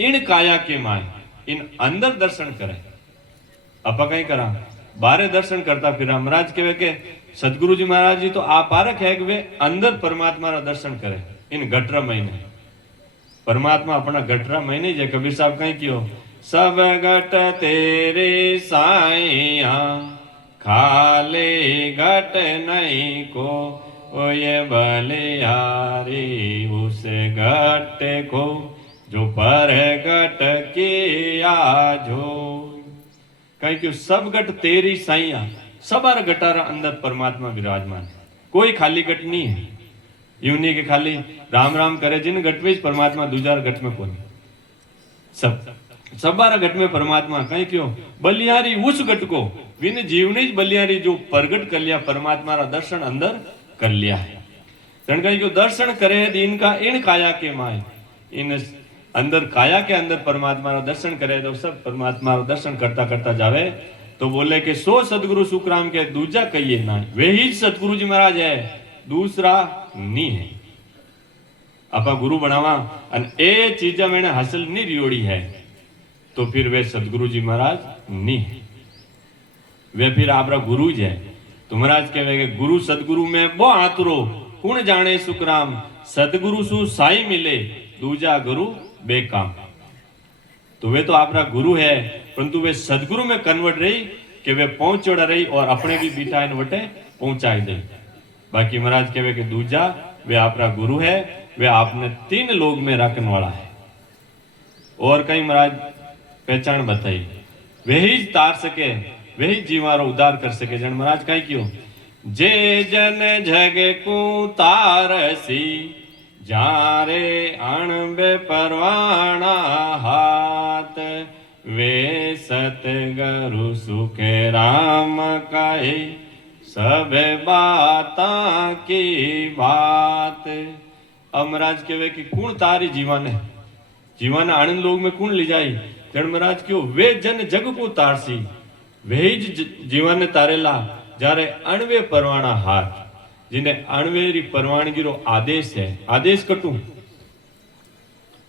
इन काया के माय इन अंदर दर्शन करे अपा कहीं करा बारे दर्शन करता फिर महाराज कहे के सतगुरु जी महाराज जी तो आप पारक है कि वे अंदर परमात्मा का दर्शन करे इन गटरा महीने परमात्मा अपना गटरा महीने जे कबीर साहब कहीं क्यों सब गट तेरे साइया खाले गट नहीं को ओ ये बलिहारी उस गट को जो पर गट किया जो कहीं क्यों सब गट तेरी साइया सबार गटारा अंदर परमात्मा विराजमान है कोई खाली गट नहीं है यूं नहीं कि खाली राम राम करे जिन गट में परमात्मा दूसरा गट में कौन सबारा गट में परमात्मा कहीं क्यों बलिहारी उस गट को विन जीव ने बलिहारी जो प्रगट कर लिया परमात्मा का दर्शन अंदर कर लिया है कहीं क्यों दर्शन करे इनका इन काया के माय इन अंदर काया के अंदर परमात्मा का दर्शन करे तो सब परमात्मा का दर्शन करता करता जावे। तो बोले कि 100 सदगुरु सुखराम के दूजा कहिए ना वे ही सतगुरु जी महाराज है दूसरा नहीं है आपा गुरु बनावा ए चीजा मैंने हासिल नहीं रियोड़ी है तो फिर वे सदगुरु जी महाराज नहीं है। वे फिर आपरा गुरु ज है। तो महाराज कहे कि गुरु सदगुरु में बो आतरो कुण जाने सुखराम, सदगुरु सु साई मिले दूजा गुरु बेकाम। तो वे तो आपरा गुरु है, परंतु वे सदगुरु में कन्वर्ट रही कि वे पहुंचोड़ा रही और अपने भी बिठाए वटे पहुंचाई दे। बाकी महाराज कहे कि दूजा वे आपरा गुरु है, वे आपने 3 लोग में रखने वाला है। और कहीं महाराज पहचान बताई, वही तार सके, वही जीवारो उद्धार कर सके। जन महाराज कहीं क्यों, जे जन जग को तारसी जारे अणबे परवाना हाथ, वे सतगुरु सुख राम कहे सब बाता की बात। अब महाराज कहे कि कौन तारी जीवन है, जीवन आनंद लोग में कौन ले जाई। जन महाराज क्यों, वे जन जग को तारसी, वे जीवन ने तारेला जारे अणवे परवाना हाथ, जिन्हें अणवेरी परवानगी रो आदेश है। आदेश कटू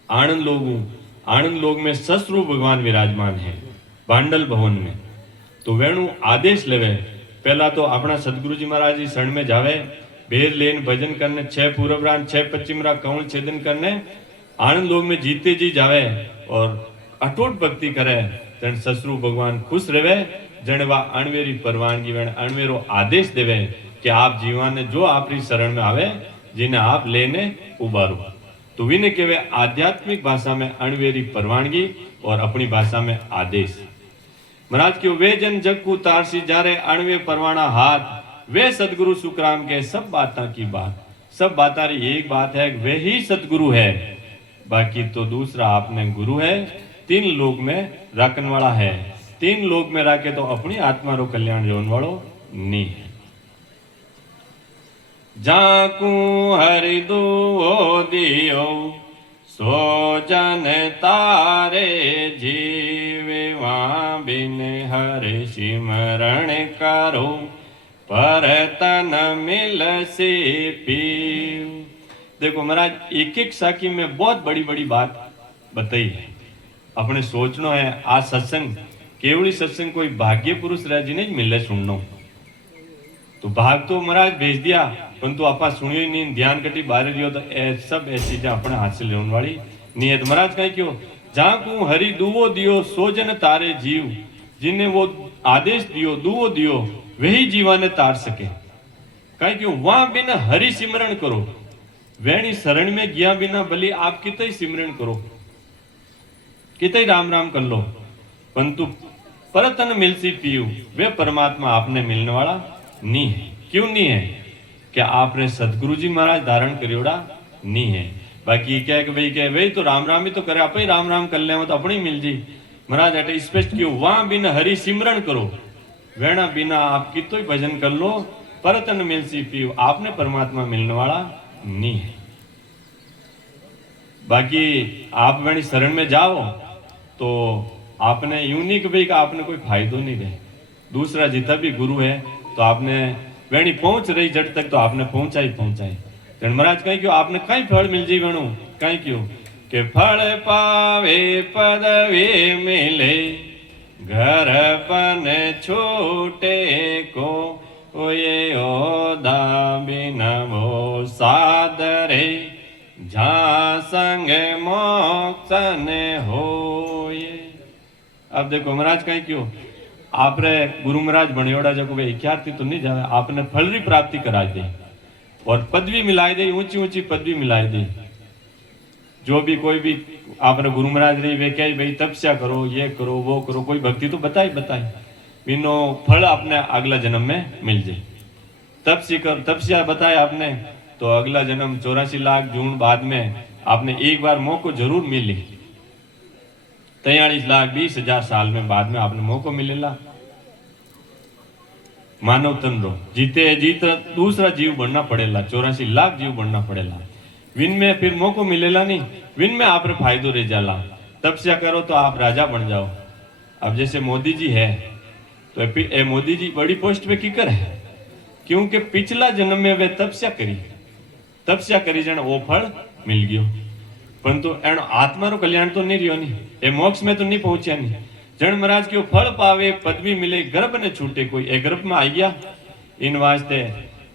आनंद लोगों, आनंद लोग में ससरु भगवान विराजमान है बांडल भवन में। तो वेणु आदेश लेवे, पहला तो अपना सदगुरु जी महाराज जी शरण में जावे, बेर लेन भजन करने, 6 पूरब रान 6 पश्चिम रा कौन छेदन करने आनंद लोग में जीते जी जावे और अटूट भक्ति करे। जन ससरु भगवान खुश रहे, जन वा अणवेरी परवानगी वेण अणवेरो आदेश देवे कि आप जीवन ने जो आपरी शरण में आवे, जिन्हें आप लेने उबारो। तो विने केवे आध्यात्मिक भाषा में अणवेरी परवानगी और अपनी भाषा में आदेश। महाराज क्यों, वे जन जग को तारसी जारे अणवे परवाना हाथ, वे सदगुरु सुखराम के सब बाता की बात। सब बाता री एक बात है, वे ही सदगुरु है, बाकी तो दूसरा आपने गुरु है, 3 लोग में रखने वाला है। 3 लोग में रखे तो अपनी आत्मा रो कल्याण जोन वालो नहीं है। जाकू हरि दो दियो सो जन तारे जीवे, वहां बिन हरि सिमरण करो पर तन मिल से पीव। देखो महाराज, एक एक साखी में बहुत बड़ी बड़ी बात बताई है। अपने सोचना है आ सत्संग केवली सत्संग कोई भाग्य पुरुष रह जी नहीं मिले सुननो। तो भाग तो महाराज भेज दिया, परंतु आपा सुनियो ही नहीं, ध्यान कटी बाहर रियो तो सब ऐसी चीजें अपने हाथ से लेने वाली नहीं है। तो महाराज कहीं क्यों, जहां को हरि दुवो दियो सोजन तारे जीव, जिन्हें वो आदेश दियो दुवो दियो वही जीवा ने तार सके। कहीं क्यों, वहां बिना हरि सिमरण करो, वेणी शरण में गया बिना भली आप कितने सिमरण करो, कितने राम राम कर लो, परंतु परतन मिलसी पीयू, वे परमात्मा आपने मिलने वाला नहीं है। क्यों नहीं है, क्या आपने सदगुरु जी महाराज धारण करियोड़ा नहीं है। बाकी क्या है कि भाई क्या वही तो राम राम ही तो करे, आप ही राम राम कर ले तो अपनी मिल जी। महाराज अटे स्पष्ट क्यों, वहां बिना हरि सिमरण करो, वेणा बिना आप कितो ही भजन कर लो, परतन मिलसी पीयू, आपने परमात्मा मिलने वाला नहीं है। बाकी आप वेणी शरण में जाओ तो आपने यूं नहीं कि भाई का आपने कोई फायदो नहीं रहे। दूसरा जितना भी गुरु है तो आपने वेणी पहुंच रही जट तक तो आपने पहुंचाई। तो महाराज कहीं क्यों, आपने कहीं फल मिल जी वेणु, कहीं क्यों के फल पावे पदवे मिले, घर पन छोटे को ये ओदा बिना वो सादरे, झा संग मोक्षन होए। अब देखो महाराज कहीं क्यों, आपने गुरु महाराज बनियोड़ा जब वे इख्याति तो नहीं जावे, आपने फल की प्राप्ति करा दी और पदवी मिलाई दी, ऊंची ऊंची पदवी मिलाई दी। जो भी कोई भी आपने गुरु महाराज रही वे कहे भाई तपस्या करो, ये करो वो करो, कोई भक्ति तो बताई बिनो फल अपने अगला जन्म में मिल जाए। तपस्या बताया आपने तो अगला जन्म 84 लाख जून बाद में आपने एक बार मौको जरूर मिली, 43,20,000 साल में बाद में आपने मौको मिलेला मानव तन रो जीते जीत दूसरा जीव बनना पड़ेला, 84 लाख जीव बनना पड़ेला। विन में फिर मौको मिलेला नहीं, विन में आप फायदो रह जाला। तपस्या करो तो आप राजा बन जाओ। अब जैसे मोदी जी है तो मोदी जी बड़ी पोस्ट पे किकर है, क्योंकि पिछला जन्म में वे तपस्या करी जन वो फल मिल गयो, परंतु एनो आत्मा रो कल्याण तो नहीं रियो नहीं, ए मोक्ष में तो नहीं पहुंचा नहीं। जन महाराज क्यों फल पावे पदवी मिले गर्भ ने छूटे कोई ए गर्भ में आई गया इन वास्ते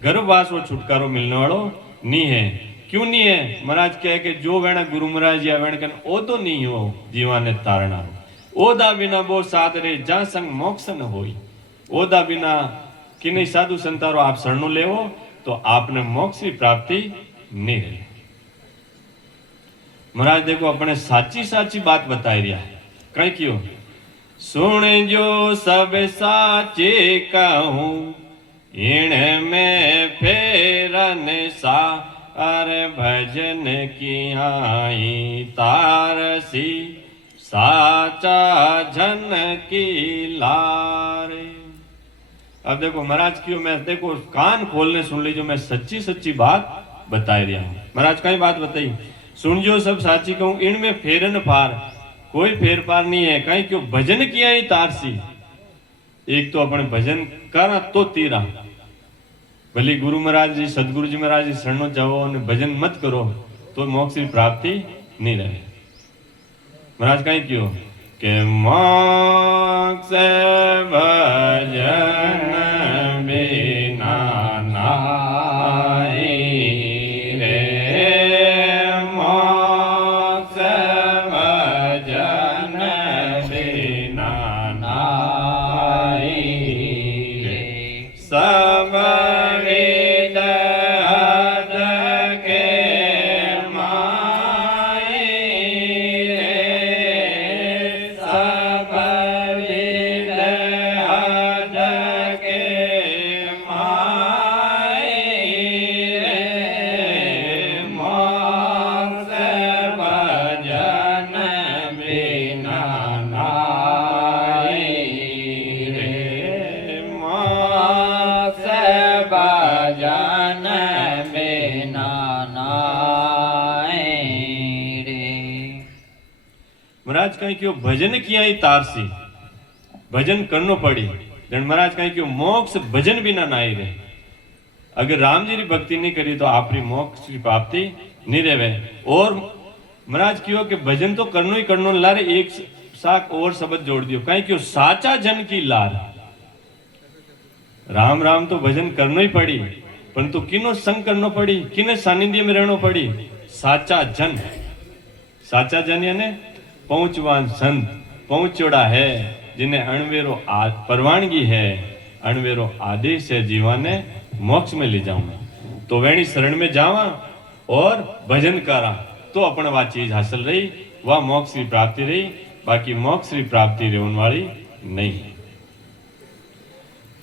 गर्भवास वो छुटकारो मिलने वालो नहीं है। क्यों नहीं है? महाराज कहे कि जो वेणा गुरु महाराज या वेण कन ओदो नहीं हो जीवन ने तारणा ओदा बिना वो साथ रे जा संग मोक्ष न होई। ओदा बिना कि नहीं साधु संतारो आप शरणो लेवो तो आपने मोक्ष की प्राप्ति नहीं रही। महाराज देखो अपने साची साची बात बताई रिया कई क्यों सुन जो सब साचे कहूं इन में फेरन सा अरे भजन की आई तारसी साचा जन की लारे। अब देखो महाराज क्यों मैं देखो कान खोलने सुन लीजिए मैं सच्ची सच्ची बात बता रहा हूं। महाराज कई बात बताई सुन जो सब साची कहूं इनमें फेरन पार कोई फेर पार नहीं है कहीं क्यों भजन किया ही तारसी। एक तो अपने भजन करा तो तीरा भले गुरु महाराज जी सदगुरु जी महाराज जी शरणो जाओ और भजन मत करो तो मोक्ष की प्राप्ति नहीं रहे। महाराज कहीं क्यों के मोक्ष भजन बिना नाई रे मोक्ष भजन बिना नाई रे सब महाराज कहीं क्यों भजन किया ही तारसी भजन करनो पड़ी जन महाराज कहीं क्यों मोक्ष भजन बिना नाई रहे। अगर राम जी की भक्ति नहीं करी तो आपरी मोक्ष की प्राप्ति नहीं रहे। और महाराज क्यों कि भजन तो करनो ही करनो लारे एक साथ और शब्द जोड़ दियो कहीं क्यों साचा जन की लार। राम राम तो भजन करनो ही पड़ी परंतु किनो संग करनो पड़ी किने सानिध्य में रहनो पड़ी साचा जन। साचा जन यानी पहुंचवान संत पहुंचोड़ा है जिन्हें अणवेरो परवानगी है अणवेरो आदेश है जीवन ने मोक्ष में ले जाऊंगा तो वेणी शरण में जावा और भजन करा तो अपना वह चीज हासिल रही वह मोक्ष की प्राप्ति रही। बाकी मोक्ष की प्राप्ति रहने वाली नहीं है।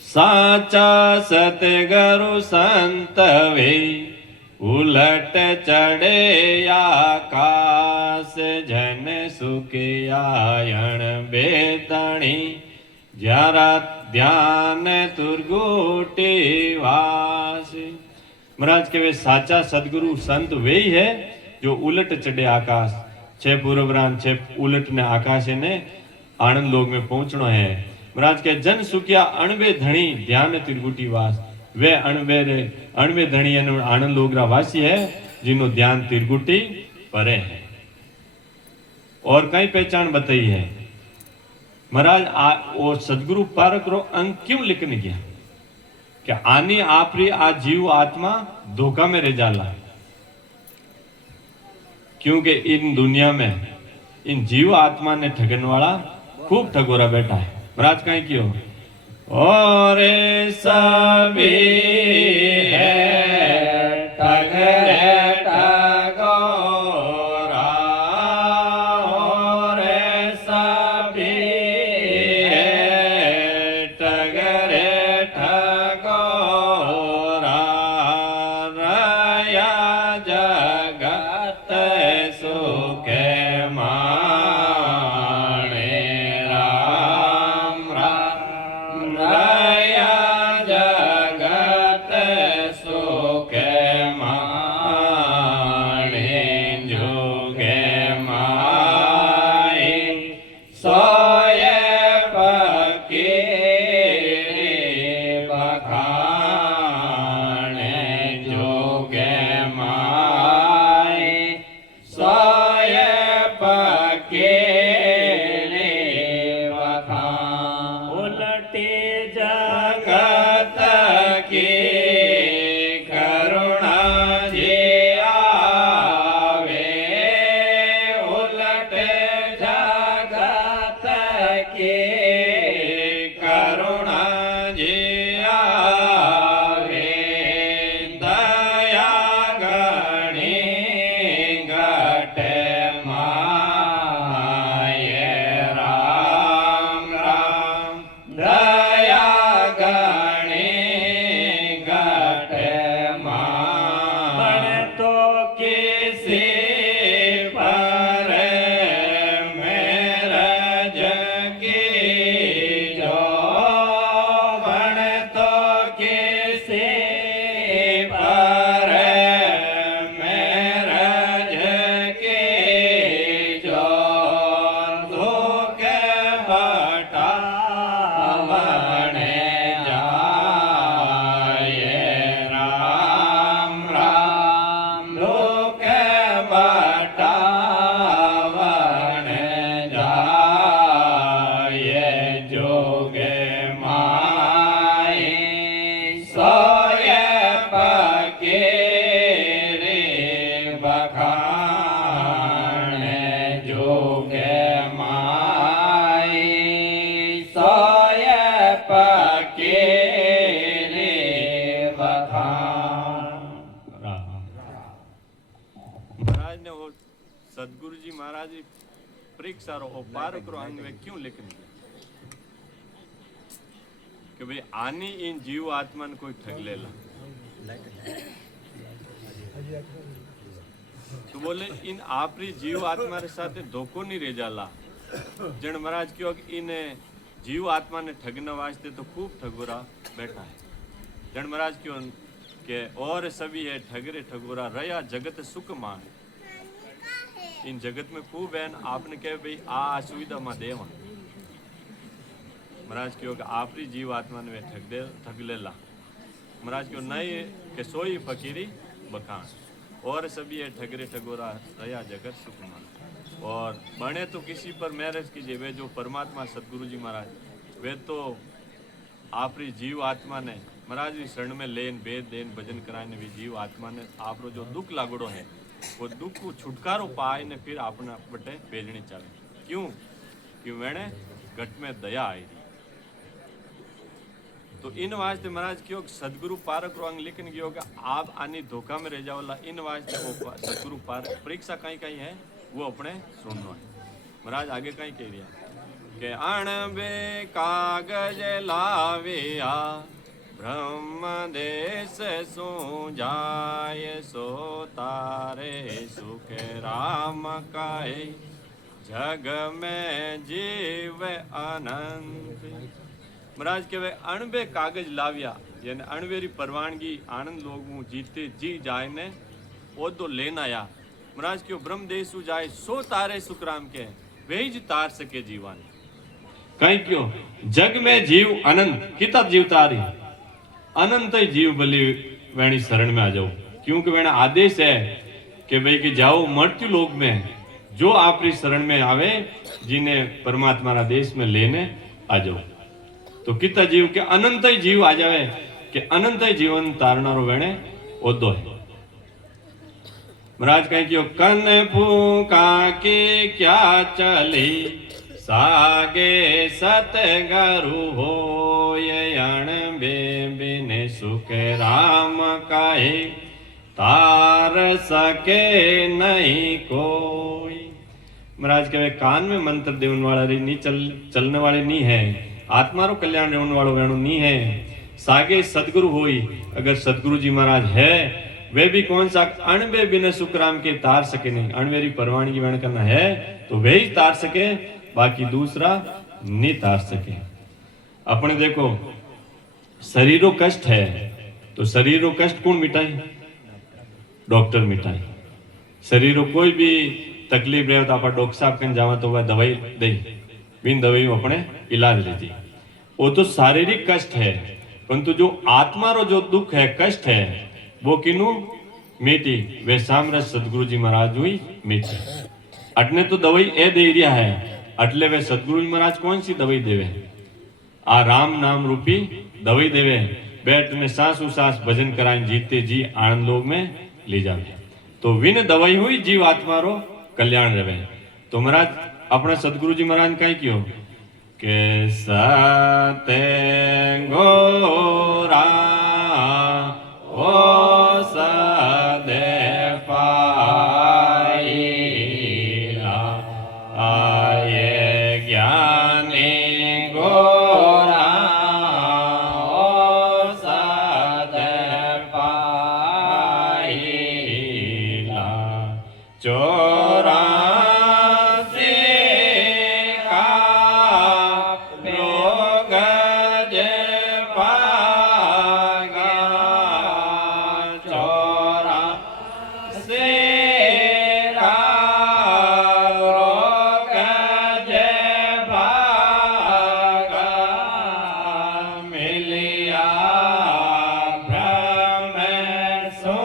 साचा सतगुरु संत वे उलट चढ़े आकाश जन सुखे आयण बेतणी जरा ध्यान तुरगुटे वास। महाराज के वे साचा सदगुरु संत वे ही है जो उलट चढ़े आकाश छे पूर्वरान छे उलट ने आकाश ने आनंद लोक में पहुंचना है। महाराज के जन सुखिया अणवे धणी ध्यान तिरगुटी वास वे अणवे धणी आनंद लोगरा वासी है जिन्हों ध्यान तिरगुटी परे है। और कई पहचान बताई है महाराज वो सदगुरु पारक रो अंग क्यों लिखने गया क्या आनी आपरी आ जीव आत्मा धोखा में रह जाला क्योंकि इन दुनिया में इन जीव आत्मा ने ठगन वाला खूब ठगोरा बैठा है। महाराज कहीं क्यों और सभी है ठगरे ठगोरा और सभी है ठगरे ठगोरा रया जगत सुखे जोगे मा से पर मेरज की जो बन तो किसे पर मेरज की जो दुख बटावने जाए राम राम दुख बटावने जाए जोगे माए सोय पके रे बखान जोगे माए सोय पके रे बखान। महाराज ने वो सदगुरु जी महाराज जी परीक्षा रो पार करो अंग में क्यों लिखने कि भाई आनी इन जीव आत्मा ने कोई ठग लेला तो बोले इन आपरी जीव आत्मा रे साथे धोखो नहीं रह जाला जन महाराज क्यों इन जीव आत्मा ने ठगने वास्ते तो खूब ठगोरा बैठा है जन महाराज क्यों के और सभी है ठगरे ठगोरा रया जगत सुख मान इन जगत में खूब है आपने कहे भाई आ सुविधा में देवा महाराज क्यों कि आपरी जीव आत्मा ने वे ठग लेला महाराज क्यों नहीं के सोई फकीरी बखान और सभी है ठगरे ठगोरा रया जगत सुख मान और बने तो किसी पर मैरिज कीजिए वे जो परमात्मा सदगुरु जी महाराज वे तो आपरी जीव आत्मा ने महाराज जी शरण में लेन वेद देन भजन कराने भी जीव आत्मा ने आप जो दुख लागोड़ो है वो दुख को छुटकारो पाए ने फिर अपना बटे भेजनी चाहिए क्यों कि मैंने घट में दया आई थी तो इन वास्ते महाराज क्यों सदगुरु पारक रोंग लिखन गयो कि आप आनी धोखा में रह जाओला इन वास्ते वो सदगुरु पारक परीक्षा कहीं कहीं है वो अपने सुनना है महाराज आगे कहीं कह रहा के अणबे कागज लाविया ब्रह्म देश सो जाय सो तारे सुख राम काहे जग में जीव अनंत महाराज कहवे अणबे कागज लाविया यानी अणवेरी परवानगी आनंद लोग जीते जी जाए ने ओदो लेन आया महाराज क्यों ब्रह्म देश जाए सो तारे सुखराम के वे ही तार सके जीवन कहीं क्यों जग में जीव अनंत कितना जीव तारी अनंत ही जीव बलि वेणी शरण में आ जाओ क्योंकि वेणा आदेश है कि भाई कि जाओ मृत्यु लोक में जो आपकी शरण में आवे जिन्हें परमात्मा ना देश में लेने आ जाओ तो कितना जीव के अनंत ही जीव आ जावे कि अनंत ही जीवन तारनारो वेणे ओदो है महाराज कहीं क्यों कन फूका के क्या चली सागे सतगरु हो अण बिन सुख राम काहे तार सके नहीं कोई महाराज कहे कान में मंत्र देवन वाला नहीं चलने वाले नहीं है आत्मा रो कल्याण रेवन वालों वेणु नहीं है सागे सदगुरु होई अगर सदगुरु जी महाराज है वे भी कौन सा अणबे बिन सुखराम के तार सके नहीं अणवेरी परवानगी वेण करना है तो वे ही तार सके बाकी दूसरा नहीं तार सके अपने देखो शरीरों कष्ट है तो शरीरों कष्ट कौन मिटाई डॉक्टर मिटाई शरीरों कोई भी तकलीफ रहे तो आप डॉक्टर साहब कन जावा तो वह दवाई दे बिन दवाई अपने इलाज लीजिए वो तो शारीरिक कष्ट है परंतु जो आत्मा रो जो दुख है कष्ट है वो किनु मीठी वे सामराज सदगुरु जी महाराज हुई मीठी अटने तो दवाई ए दे रिया है अटले वे सदगुरु जी महाराज कौन सी दवाई देवे आ राम नाम रूपी दवाई देवे बैठ में सांस उसास भजन कराए जीते जी आनंद लोग में ले जावे तो विन दवाई हुई जीव आत्मा रो कल्याण रहे तो महाराज अपना सदगुरु जी महाराज कहीं क्यों के सते गोरा ओ सदे पाईला आये ज्ञानी गोरा ओ सदे पाईला ચોરાસી કાપ્યો ગજ ભાગા ચોરાસી ગજ ભાગા મિલિયા બ્રહ્મ સો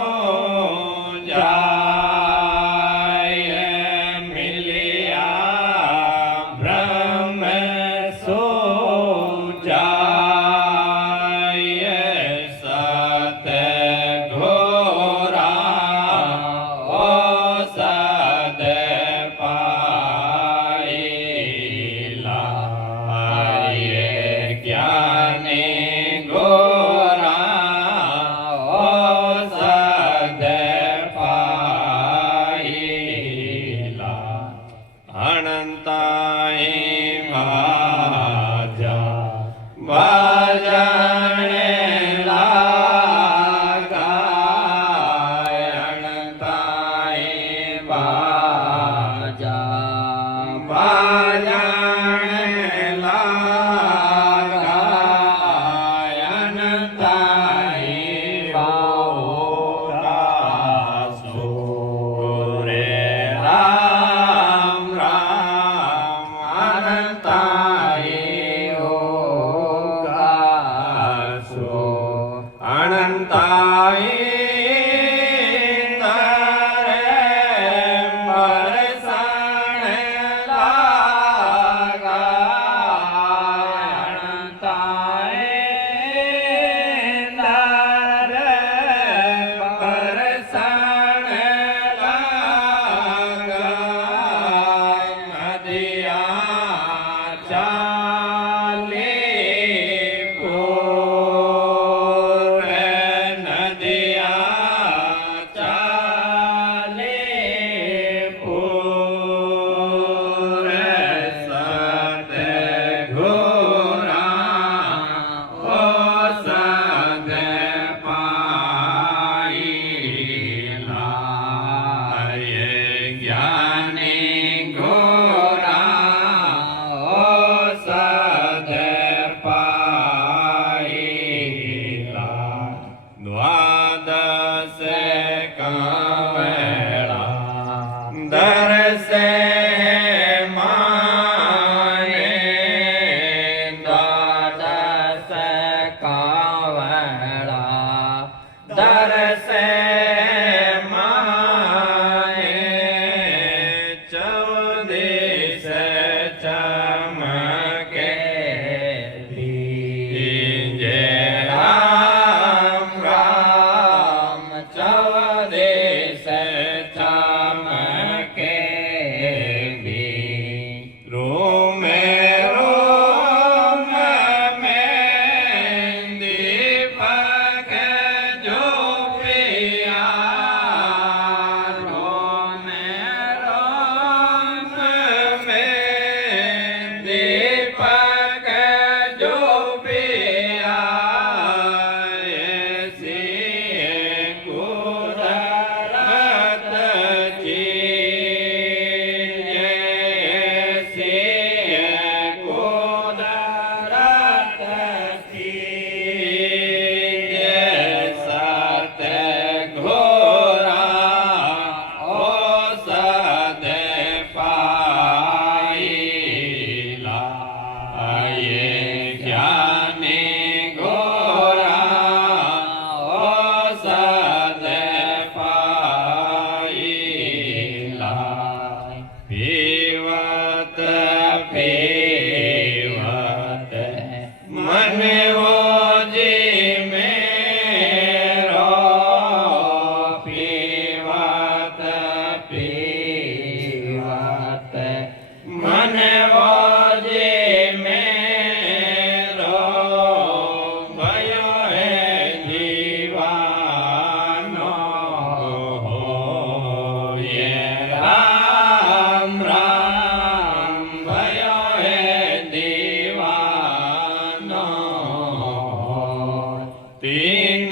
तीन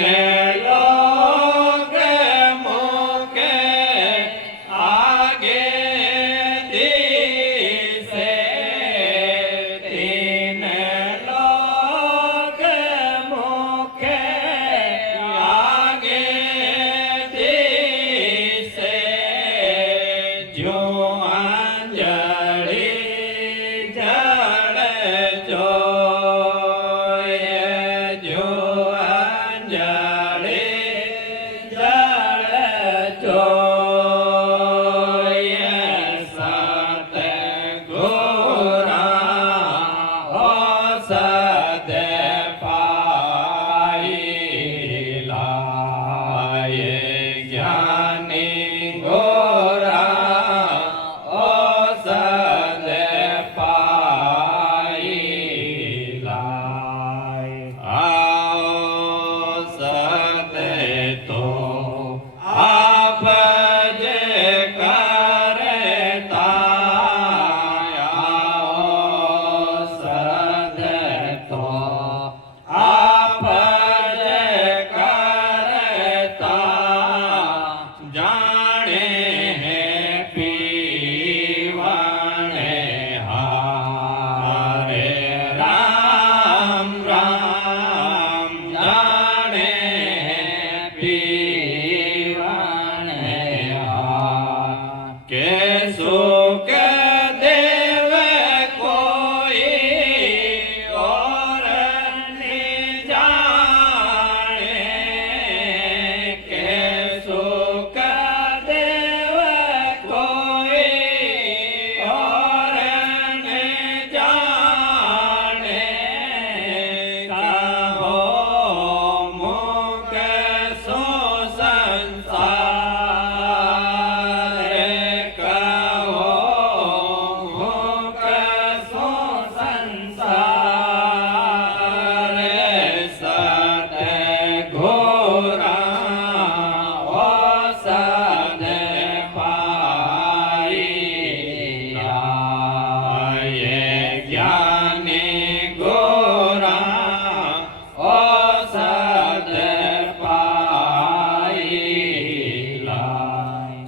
लोग मुके आ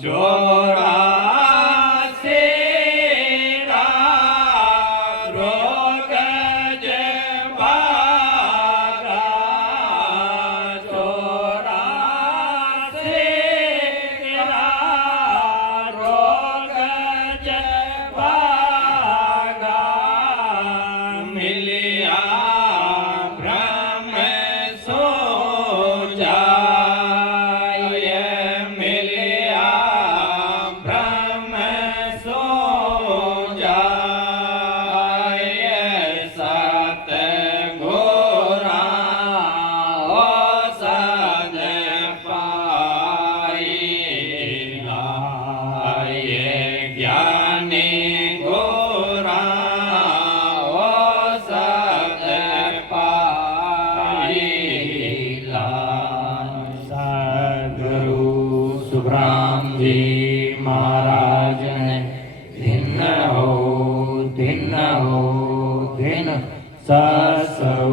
ચોરાસી રોગ જવાગા ચોરાસી રોગ જવાગા મિલિયા બ્રહ્મ સો જાય મિલિયા બ્રહ્મ સો જાય સત ગોરા ઓ સદ પાઈ લાયે જ્ઞાની ગોરા ઓ સદ પાઈ સદગુરુ સુભરામ जी महाराज ने धिन्न हो धिन्न ससौ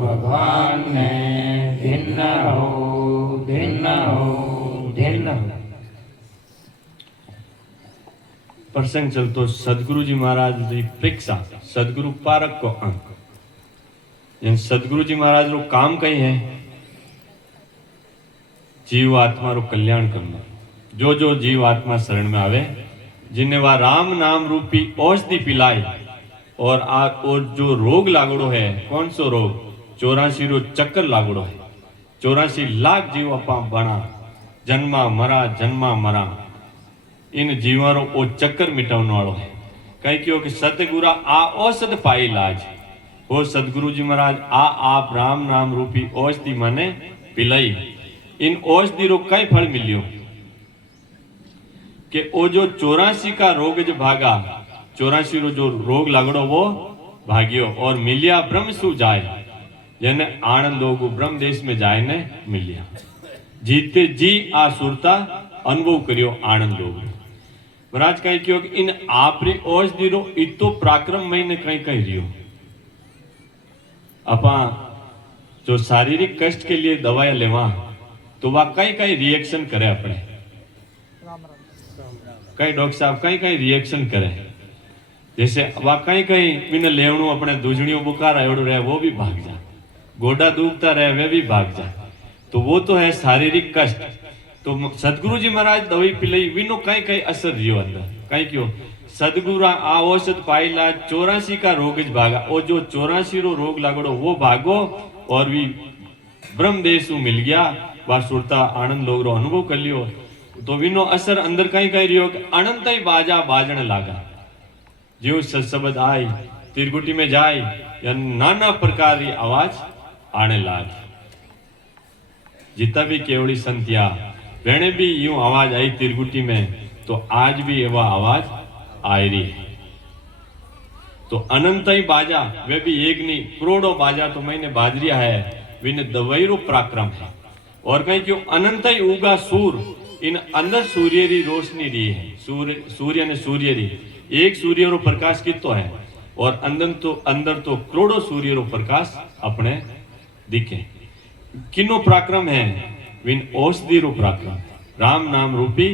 भगवान ने धिन्न हो धिन्न प्रसंग चलतो सदगुरु जी महाराज की परीक्षा सदगुरु पारक को अंक यानी सदगुरु जी महाराज रो काम कई है जीव आत्मा रो कल्याण करना जो जो जीव आत्मा शरण में आवे जिन्हें वह राम नाम रूपी औषधि पिलाई और जो रोग लागड़ो है कौन सो रोग 84 रो चक्कर लागड़ो है 84 लाख जीव अपा बना जन्मा मरा इन जीवारो ओ चक्कर मिटावने वालों है कहीं क्यों कि सतगुरा आ औषध पाई लाज हो सदगुरु जी महाराज आप राम नाम रूपी औषधि माने पिलाई इन औषधि रो कई फल मिलियो कि ओ जो 84 का रोग जो भागा 84 रो जो रोग लागड़ो वो भाग्यो और मिलिया ब्रह्म सु जाए यानी आनंद लोग ब्रह्म देश में जाए ने मिलिया जीते जी आ सुरता अनुभव करियो आनंद लोग महाराज कहीं क्यों कि इन आपरी औषधि रो इतो पराक्रम महीने कहीं कहीं रियो अपा जो शारीरिक कष्ट के लिए दवाएं लेवा तो वह कई कई रिएक्शन करे अपने कई डॉक्टर साहब कई रिएक्शन करे जैसे वह कई बिना लेवणु अपने दूजणियों बुखार एवड़ो रहे वो भी भाग जा गोडा दुखता रहे वे भी भाग जा तो वो तो है शारीरिक कष्ट तो सदगुरु जी महाराज दवाई पिलाई विनो कई असर रियो अंदर कई क्यों सदगुरु आ औषध पाईला 84 का रोग ज भागा और जो 84 रो रोग लागड़ो वो भागो और भी ब्रह्म देश मिल गया वह सुरता आनंद लोग रो अनुभव कर लियो तो विनो असर अंदर कई रियो कि अनंत ही बाजा बाजन लागा जो शब्द आई तिरगुटी में जाए या नाना प्रकार की आवाज आने लागी जितना भी केवड़ी संत्या वेणे भी यूं आवाज आई तिरगुटी में तो आज भी वह आवाज आ रही है तो अनंत ही बाजा वे भी एक नहीं करोड़ों बाजा तो मैंने बाजरिया है विन दवाईरो पराक्रम है और कहीं क्यों अनंत ही उगा सूर इन अंदर सूर्य री रोशनी रही है सूर्य ने सूर्य री एक सूर्य रो प्रकाश कितो है और अंदर तो करोड़ों सूर्य रो प्रकाश अपने दिखे किनो पराक्रम है विन औषधि रो पराक्रम राम नाम रूपी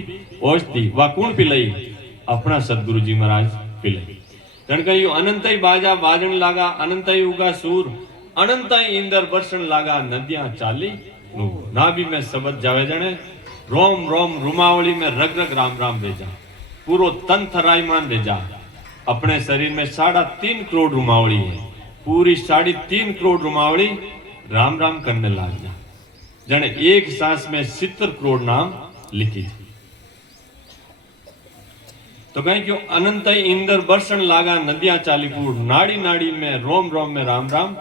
औषधि वा कौन पिलाई अपना सदगुरु जी महाराज पिलाई कहीं अनंत ही बाजा बाजन लागा अनंत ही उगा सूर अनंत ही इंदर बरसन लागा नदियां चाली नाभि में शब्द जावे जने रोम रोम रुमावली में रग रग राम राम भेजा पूरो तन थराईमान भेजा अपने शरीर में 3.5 करोड़ रुमावली है पूरी 3.5 करोड़ रुमावली राम राम करने लग जा जने एक सांस में 70 करोड़ नाम लिखी थी तो कहीं क्यों अनंत इंदर बरसन लागा नदियां चालीपुर नाड़ी नाड़ी में रोम रोम में राम राम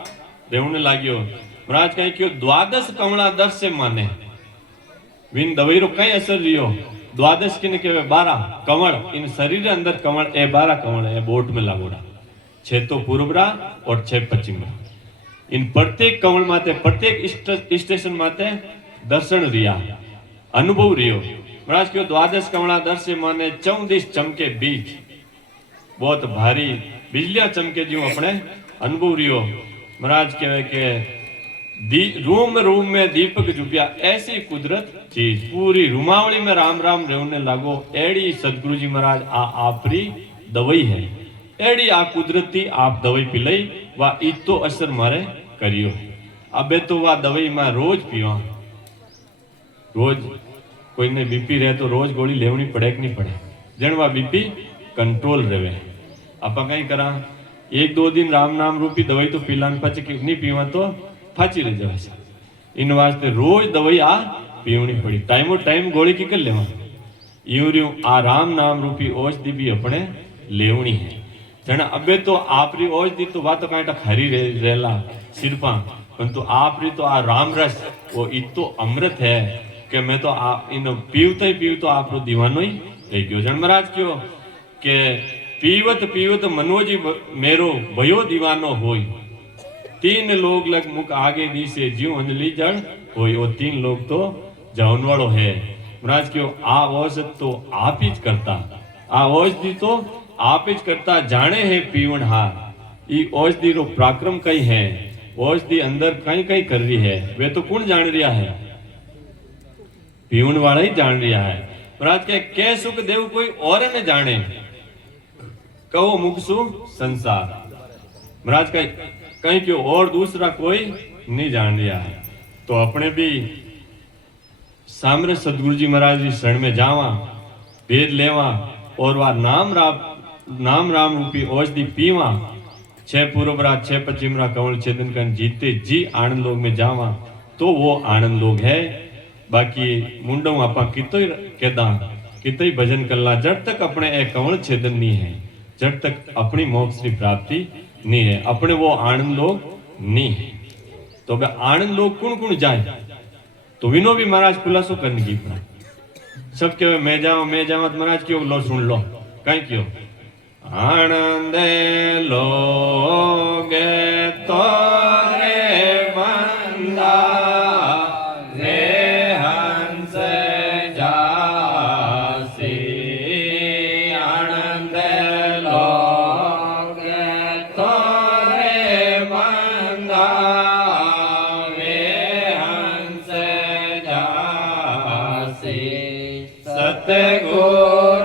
रेवने लागियो महाराज कहीं क्यों 12 कमला दर्श से माने विन दवाईरो कई असर रियो 12 किने के 12 कमल इन शरीर अंदर कमल ए 12 कमल ए बोट में लागोड़ा 6 तो पूर्वरा और 6 पश्चिमरा इन प्रत्येक कमल माते प्रत्येक स्टेशन माते दर्शन रिया अनुभव रियो महाराज क्यों 12 कमला दर्श माने 14 चमके बीज बहुत भारी बिजलियां चमके जो अपने अनुभव रियो महाराज कहे के रूम रूम में दीपक जुबिया, ऐसी कुदरत चीज पूरी रूमावली में राम राम रेवने लागो। एड़ी सदगुरु जी महाराज आ आपरी दवाई है, एड़ी आ कुदरती आप दवाई पिलाई वा इतो असर मारे करियो। अबे तो वा दवाई में रोज पीवा, रोज कोई ने बीपी रहे तो रोज गोली लेवनी पड़े कि नहीं पड़े, जन वा बीपी कंट्रोल रहे। आप कहीं करा एक दो दिन राम नाम रूपी दवाई तो पीलान पच नहीं पीवा तो फाची रह जाए। इन वास्ते रोज दवाई आ पीवनी पड़ी, टाइमो टाइम गोली की कर लेवा। यूं आ राम नाम रूपी औषधि भी अपने लेवनी है। जन अबे तो आपरी औषधि तो बात कहीं खरी रेला सिरपा, परंतु आपरी तो आ राम रस वो इतो अमृत है कि मैं तो आप इन पीवते ही पीवतो आप दीवानो ही रह गयो। जन महाराज क्यों के पीवत पीवत मनोजी मेरो भयो दीवानो होई, तीन लोग लग मुख आगे दी से जीव अंजलि जड़ होई। वो तीन लोग तो जान वालो है। महाराज क्यों आ औषध तो आप ही करता, आ औषधि तो आप ही करता, जाने है पीवन हार। ई औषधि रो पराक्रम कई है, औषधि अंदर कई कई कर रही है, वे तो कौन जान रिया है, पीवन वाला ही जान रिया है। महाराज के सुख देव कोई और न जाने, कहो मुख सु संसार। महाराज का कहीं क्यों और दूसरा कोई नहीं जान रहा है। तो अपने भी सामने सदगुरु जी महाराज जी शरण में जावा, वेद लेवा और वह नाम राम रूपी औषधि पीवा। 6 पूर्वरा 6 पश्चिमरा कंवल छेदन कर जीते जी आनंद लोग में जावा तो वो आनंद लोग है। बाकी मुंडों आपा कितो ही कहदा कितो ही भजन करला, जब तक अपने एक कंवल छेदन नहीं है, जब तक अपनी मोक्ष की प्राप्ति नहीं है, अपने वो आनंद लोग नहीं है। तो अब आनंद लोग कौन कौन जाए, तो विनो भी महाराज खुलासो करने की सब के मैं जाऊं तो महाराज क्यों लो सुन लो कहीं क्यों आनंद लोगे तो रे बंदा रे हंस जासी, आनंद लोगे तो रे बंदा रे हंस जासी। सतगुरु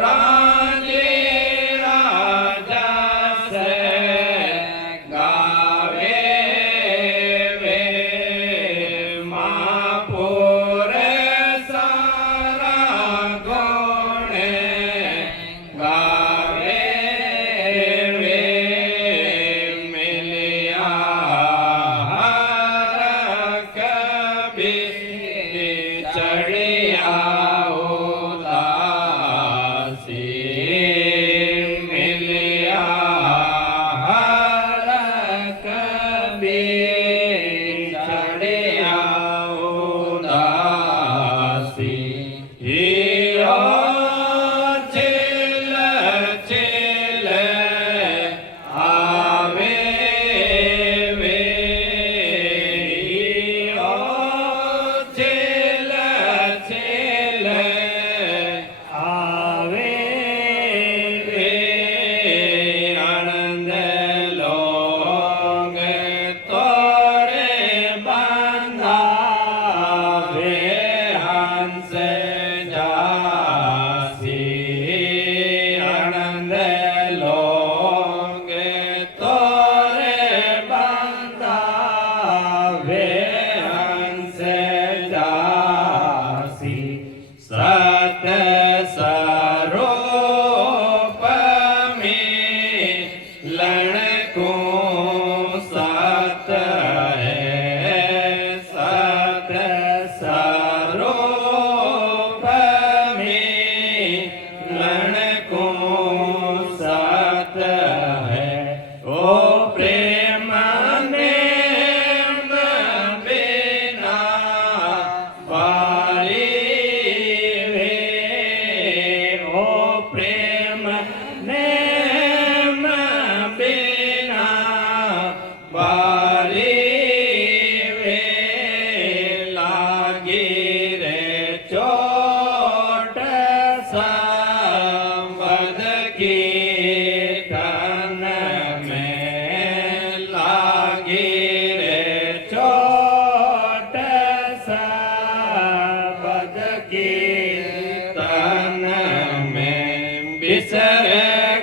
बिसर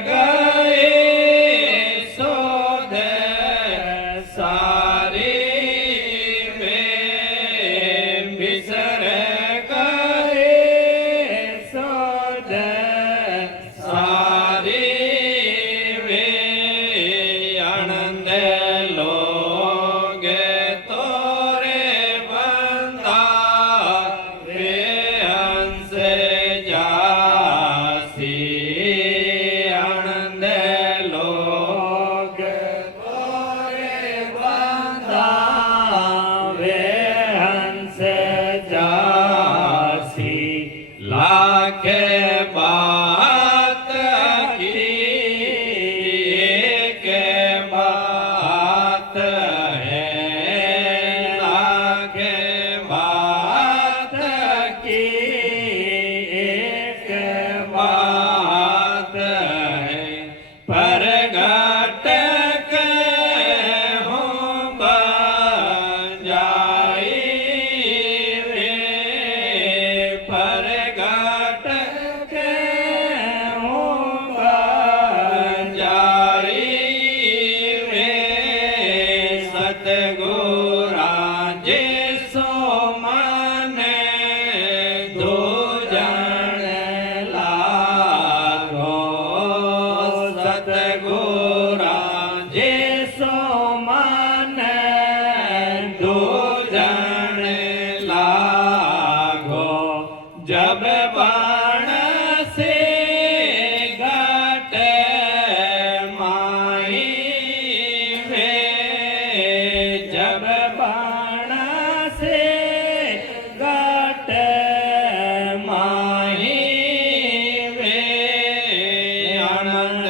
गए शोध सारी वे बिसर गए शोध सारी वे आनंद लोग तोरे बंदा वे हंस जासी आनंद लोग तोरे बंदा वे हंस जासी लाख बात की एक बात है लाख बात की एक बात है परगट के हों बजाई रे परगट के हों बजाई रे सतगुरा जे सो माने दो जन लागो सतगुरा जे सो माने दो जन लागो जब बाण से घट माई वे जब बाण से घट माही वे आनंद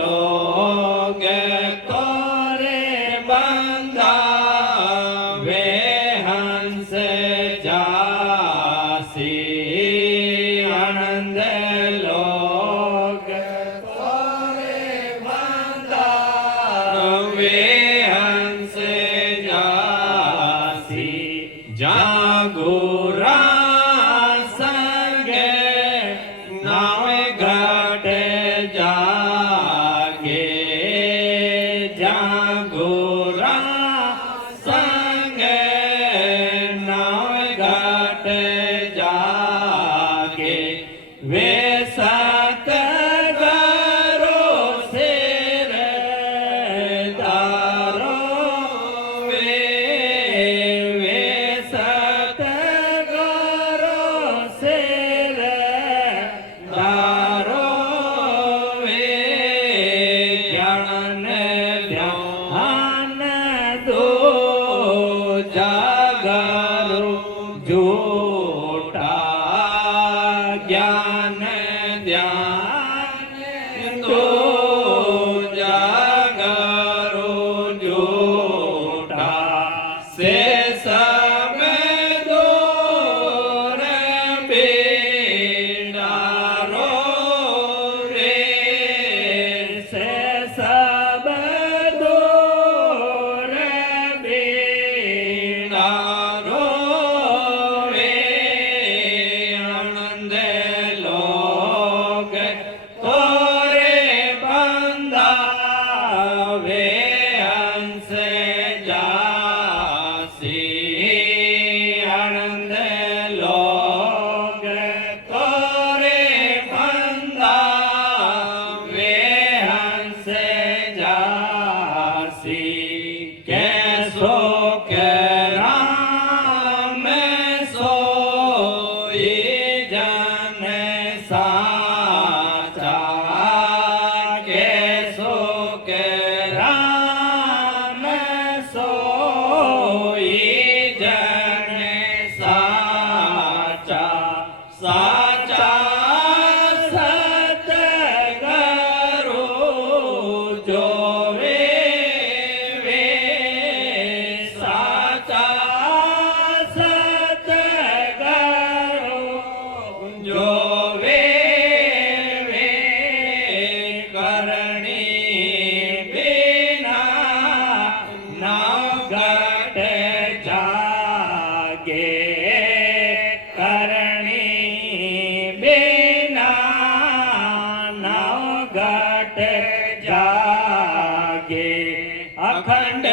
लोग तोरे बंदा वे हंस जासी आनंद लोग तोरे बंदा वे हंस जासी जागोरा संगे नाव घट जागे जागोरा संगे नाव घट जागे वे सतगुरु सिर दारो वे सतगुरु सिर दारो वे ज्ञान ध्यान दो जागरो झूठा ज्ञान ध्यान दो जागरो झूठा से सब दूर बेड़ारो रे से सब दूर बेड़ारो रे आनंद लोग घट जागे अखंड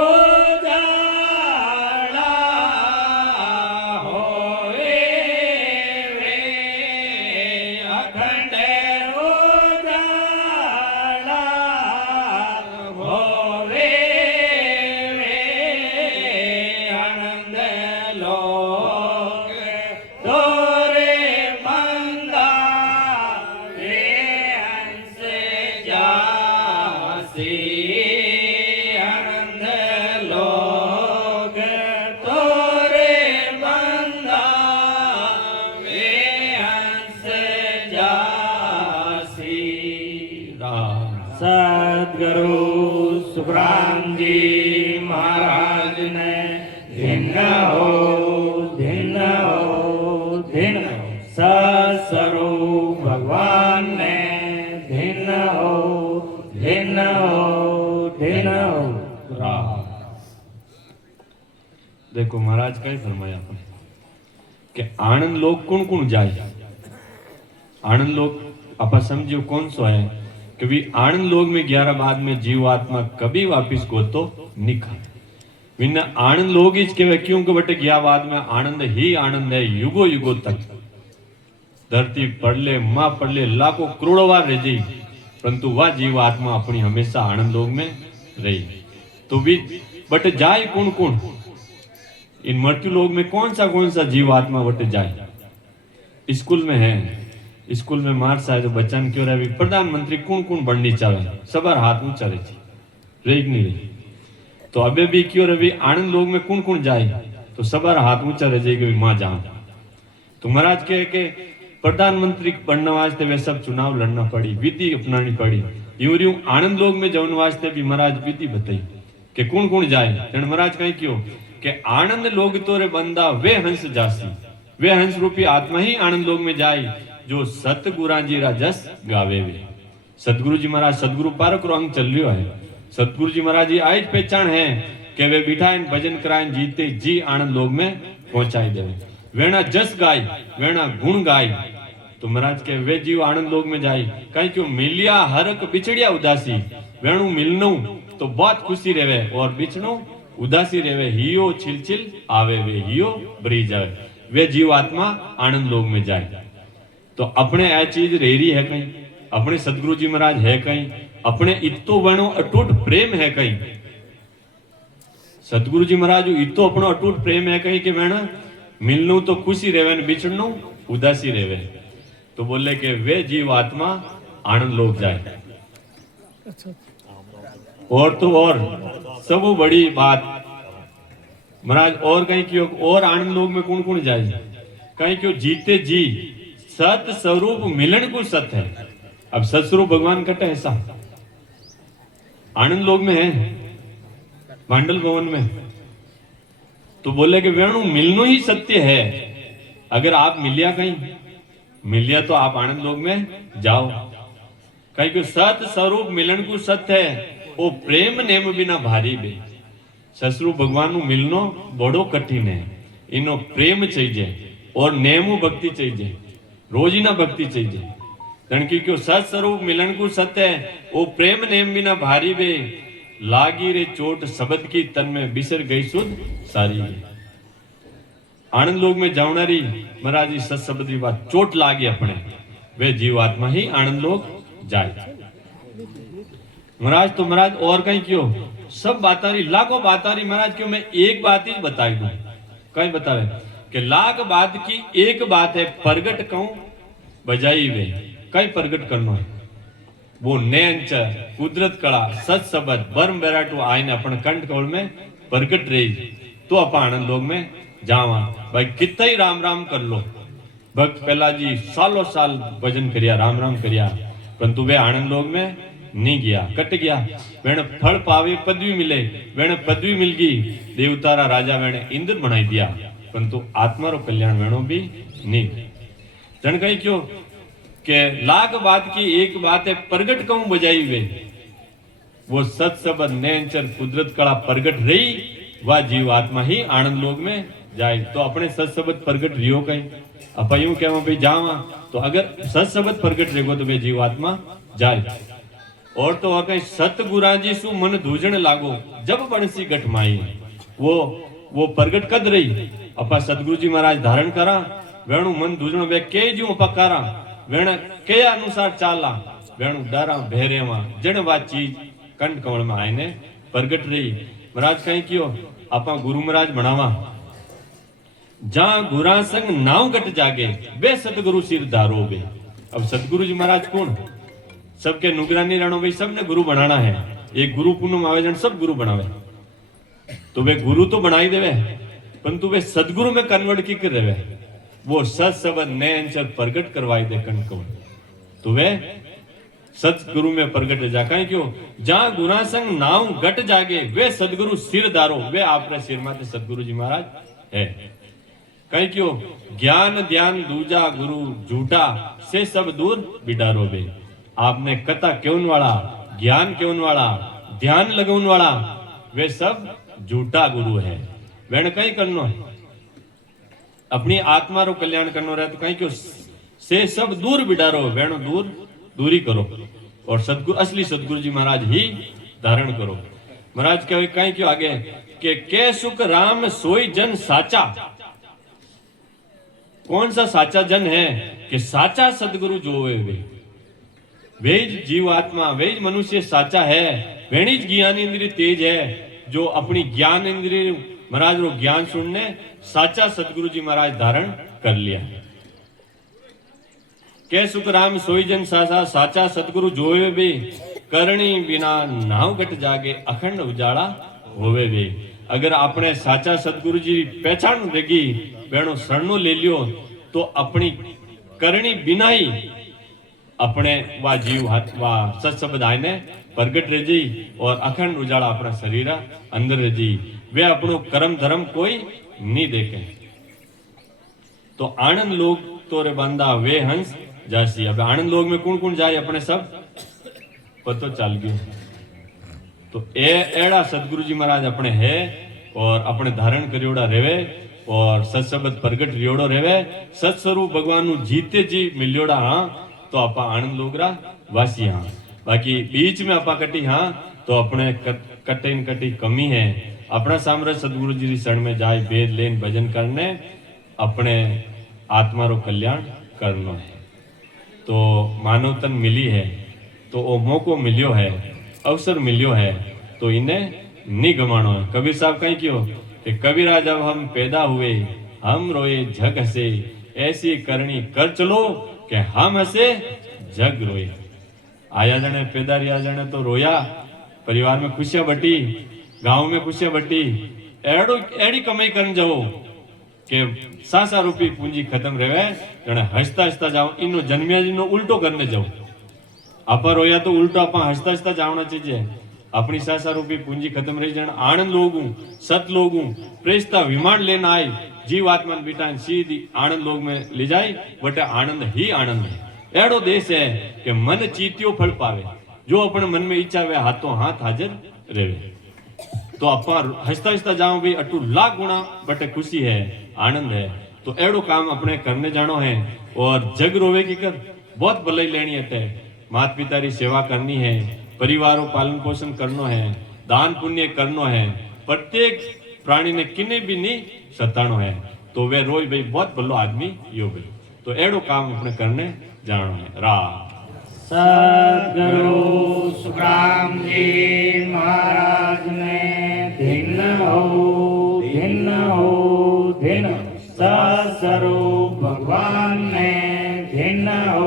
उजाला होए वे अखंड उजाला होवे वे आनंद लोक तोरे मंदा वे हंस जासी आनंद लोक तोरे मंदा वे हंस जासी राम सद्गुरु सुखराम जी महाराज ने धिन्न हो सत्स्वरूप भगवान ने धिन्न हो राम। देखो महाराज कई फरमाया आपने कि आनंद लोग कौन कौन जाए। आनंद लोग आप समझो कौन सो है कि भी आनंद लोग में 11 बाद में जीवात्मा कभी वापिस गोतो निखा विना आनंद लोग इस के क्यों के बटे 11 बाद में आनंद ही आनंद है युगो युगो तक। धरती पड़ ले मां पड़ ले लाखों करोड़ों बार रह जाई परंतु वह जीवात्मा अपनी हमेशा आनंद लोग में रही। तो भी बट जाए कौन कौन इन मृत्यु लोग में कौन सा जीवात्मा बट जाए। स्कूल में है स्कूल में मार साहब तो बच्चा क्यों रहे प्रधानमंत्री कौन कौन बननी चाहे सबर हाथ ऊंचा रही रही नहीं रही। तो अबे भी क्यों रवि आनंद लोग में कौन कौन जाए तो सबर हाथ ऊंचा रह जाएगी मां जाऊं। तो महाराज कहे के प्रधानमंत्री बनने वास्ते वे सब चुनाव लड़ना पड़ी विधि अपनानी पड़ी यूं आनंद लोग में जवन वास्ते भी महाराज विधि बताई कि कौन कौन जाए। महाराज कहीं क्यों कि आनंद लोग तोरे बंदा वे हंस जासी वे हंस रूपी आत्मा ही आनंद लोग में जाए जो सतगुरा जी रा जस गावे वे। सतगुरु जी महाराज सतगुरु पारक रो अंग चल रहा है। सतगुरु जी महाराज जी आज पहचान है कि वे बिठाएं भजन कराएं जीते जी आनंद लोग में पहुंचाई देवे वेणा जस गाय वेणा गुण गाय। तो महाराज के वे जीव आनंद लोग में जाए कहीं क्यों मिलिया हरक बिछड़िया उदासी वेणु मिलनो तो बहुत खुशी रहे और बिछड़ो उदासी रहे हियो छिल छिल आवे वे हियो बरी जाए वे जीव आत्मा आनंद लोग में जाए। तो अपने यह चीज रेरी है कहीं अपने सदगुरु जी महाराज है कहीं अपने इतो वणो अटूट प्रेम है कहीं सतगुरु जी महाराज इतो अपनो अटूट प्रेम है कहीं कि वेणा मिलनु तो खुशी रहे बिछड़नु उदासी रहे। तो बोले कि वे जीव आत्मा आनंद लोग जाए। और तो और सब बड़ी बात महाराज और कहीं क्यों और आनंद लोग में कौन कौन जाए कहीं क्यों जीते जी सत स्वरूप मिलन को सत है। अब सतस्वरूप भगवान कटे ऐसा आनंद लोग में है पांडल भवन में। तो बोले कि वेणु मिलनो ही सत्य है। अगर आप मिलिया कहीं मिलिया तो आप आनंद लोग में जाओ कहीं क्यों सत स्वरूप मिलन को सत्य है वो प्रेम नेम बिना भारी बे। ससुरु भगवान नु मिलनो बड़ो कठिन है इनो प्रेम चाहिए और नेमु भक्ति चाहिए रोजीना भक्ति चाहिए तणकी क्यों सत स्वरूप मिलन को सत्य है वो प्रेम नेम बिना भारी बे। लागी रे चोट शब्द की तन में बिसर गई सुध सारी। आनंद लोग में जावनारी महाराज जी सत शब्द की बात चोट लागी अपने वे जीवात्मा ही आनंद लोग जाए। महाराज तो महाराज और कहीं क्यों सब बातारी लाखों बातारी महाराज क्यों मैं एक बात ही बताई दूं कहीं बतावे कि लाख बात की एक बात है प्रगट कहूं बजाई वे कई प्रगट करना है वो नैंच कुदरत कला सत शब्द बर्म बेराटू आईने अपन कंठ कौल में प्रगट रही तो आप आनंद लोग में जावा। भाई कितना ही राम राम कर लो भक्त पहला जी सालों साल भजन करिया राम राम करिया परंतु वे आनंद लोग में नहीं गया कट गया। वेण फल पावे पदवी मिले वेण पदवी मिल गई देवतारा राजा वेणे इंद्र बनाई दिया परंतु आत्मा रो कल्याण वेणो भी नहीं। जन कहीं क्यों के लाख बात की एक बात है प्रगट कहूं बजाई वे वो सत शब्द नैंचर कुदरत कला प्रगट रही वह जीव आत्मा ही आनंद लोग में जाए। तो अपने सत शब्द प्रगट रियो कहीं आप यूं क्या भाई जावा तो अगर सत शब्द प्रगट रहेगो तो वे जीवात्मा जाए। और तो और कहीं सतगुरा जी सु मन धूजण लागो जब बणसी गठ माई। वो प्रगट कद रही अपा सतगुरु जी महाराज धारण करा वेणु मन धूजण वे के जू अपा करा वेण के अनुसार चाला वेणु डरा भेरेवा जण वा चीज कंठ कमल में आईने प्रगट रही। महाराज कहीं कियो आपा गुरु महाराज बनावा जहां गुरा संग नाव गट जागे वे सतगुरु सिर धारो बे। अब सतगुरु जी महाराज कौन? सबके नुगरानी राणो भाई सबने गुरु बनाना है। एक गुरु पूनम आवेदन सब गुरु बनावे तो वे गुरु तो बना ही देवे परंतु वे सदगुरु में कन्वर्ट की कर रहे वो सत शब्द नैन चल प्रगट करवाई दे कंठ कमल तो वे सतगुरु में प्रगट जा कहीं क्यों जहां गुरा संग नाव गट जागे वे सदगुरु सिर दारो वे आपने सिर माते सदगुरु जी महाराज है। कहीं क्यों ज्ञान ध्यान दूजा गुरु झूठा से सब दूर बिडारो बे। आपने कथा क्यों वाला ज्ञान क्यों वाला ध्यान लगन वाला वे सब झूठा गुरु है। वेण कहीं करनो है अपनी आत्मा रो कल्याण करनो रहे तो कहीं क्यों से सब दूर बिडारो वेणो दूरी करो और सदगुरु असली सदगुरु जी महाराज ही धारण करो। महाराज कहे कहीं क्यों आगे के सुख राम सोई जन साचा। कौन सा साचा जन है कि साचा सदगुरु जो वे जीव आत्मा वे मनुष्य साचा है वेणी ज्ञान इंद्रिय तेज है जो अपनी ज्ञान इंद्रिय महाराज रो ज्ञान सुनने साचा सदगुरु जी महाराज धारण कर लिया। के सुख राम सोई जन साचा साचा सदगुरु जोवे बे करणी बिना नाव गट जागे अखंड उजाड़ा होवे बे। अगर आपने साचा सदगुरु जी पहचान देगी बेणो शरणो ले लियो तो अपनी करणी बिना ही अपने वा जीव वा सत्शब्द आने प्रगट रह जी और अखंड उजाड़ा अपना शरीर अंदर रह जी वे अपनो कर्म धर्म कोई नहीं देखे। तो आनंद लोग तो रे बंदा वे हंस जासी। अब आनंद लोग में कौन कौन जाए अपने सब पतो चल गयो। तो एड़ा सदगुरु जी महाराज अपने है और अपने धारण करियोड़ा रेवे और सत्शब्द प्रगट रियोड़ो रेवे सत्स्वरूप भगवान नु जीते जी मिलियोड़ा हाँ तो आपा आनंद लोगरा वासी हाँ। बाकी बीच में आपा कटी हाँ तो अपने कटी कमी है। अपना सामने सदगुरु जी शरण में जाए वेद लेन भजन करने अपने आत्मा रो कल्याण करना है। तो मानव तन मिली है तो वो मौको मिलियो है अवसर मिलियो है तो इन्हें नहीं गमानो है। कबीर साहब कहीं क्यों कि कबीरा जब हम पैदा हुए हम रोए जग हसे ऐसी करनी कर चलो कि हम हसे जग रोए। आया जाने पैदा रिया जाने तो रोया परिवार में खुशियां बटी गांव में खुशियां बटी एड़ी कमाई करने जाओ कि सासा रूपी पूंजी खत्म रहे जने हंसता हंसता जाओ इनो जन्मिया जी नो उल्टो करने जाओ। आपा रोया तो उल्टो आपा हंसता हंसता जाना चाहिए। अपनी सासा रूपी पूंजी खत्म रही जन आनंद लोगू सत लोगू प्रेस्ता विमान लेना आए जीव आत्मा बिटा सीधी आनंद लोग में ले जाए बटे आनंद ही आनंद है। एड़ो देश है कि मन चीतियो फल पावे जो अपने मन में इच्छा वे हाथों हाथ हाजिर रहे। तो अपा हंसता हंसता जाओ भी अटू लाख गुणा बटे खुशी है आनंद है। तो एड़ो काम अपने करने जानो है और जग रोवे की कर बहुत भलाई लेनी है। माता पिता री सेवा करनी है परिवारों पालन पोषण करनो है दान पुण्य करनो है प्रत्येक प्राणी ने किने भी नहीं सतानो है तो वे रोज भाई बहुत भलो आदमी यो भाई। तो एड़ो काम अपने करने जानो है। राम सद्गुरु सुखराम जी महाराज ने धिन हो सत्स्वरूप भगवान ने धिन हो।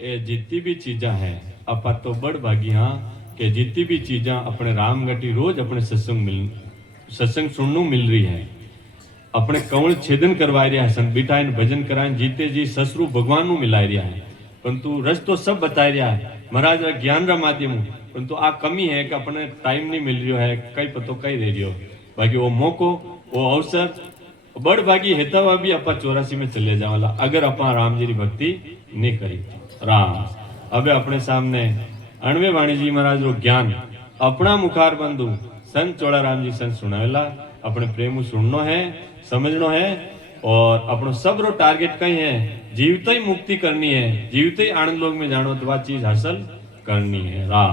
ये जितनी भी चीजा है अपा तो बड़ भागी हाँ कि जितनी भी चीजा अपने रामगटी रोज अपने सत्संग सुनने मिल रही है। अपने कवल छेदन करवा रहा है संत बिठाइन भजन कराए जीते जी ससरू भगवान नु मिला रहा है परंतु रस तो सब बता रहा है महाराज ज्ञान रा माध्यम परंतु आ कमी है कि अपने टाइम नहीं मिल रही है कई पतो कई दे रही बाकी वो मौको वो अवसर बड़ भागी हेता हुआ भी अपा 84 में चले जावाला अगर अपा राम जी की भक्ति नहीं करी। राम अब अपने सामने अणवे वाणी जी महाराज रो ज्ञान अपना मुखार बंधु संत चोड़ाराम जी संत सुनावेला अपने प्रेम सुननो है समझनो है और अपनो सबरो टारगेट कहीं है, जीवते ही मुक्ति करनी है, जीवते ही आनंद लोक में जानो तो वह चीज हासिल करनी है। राह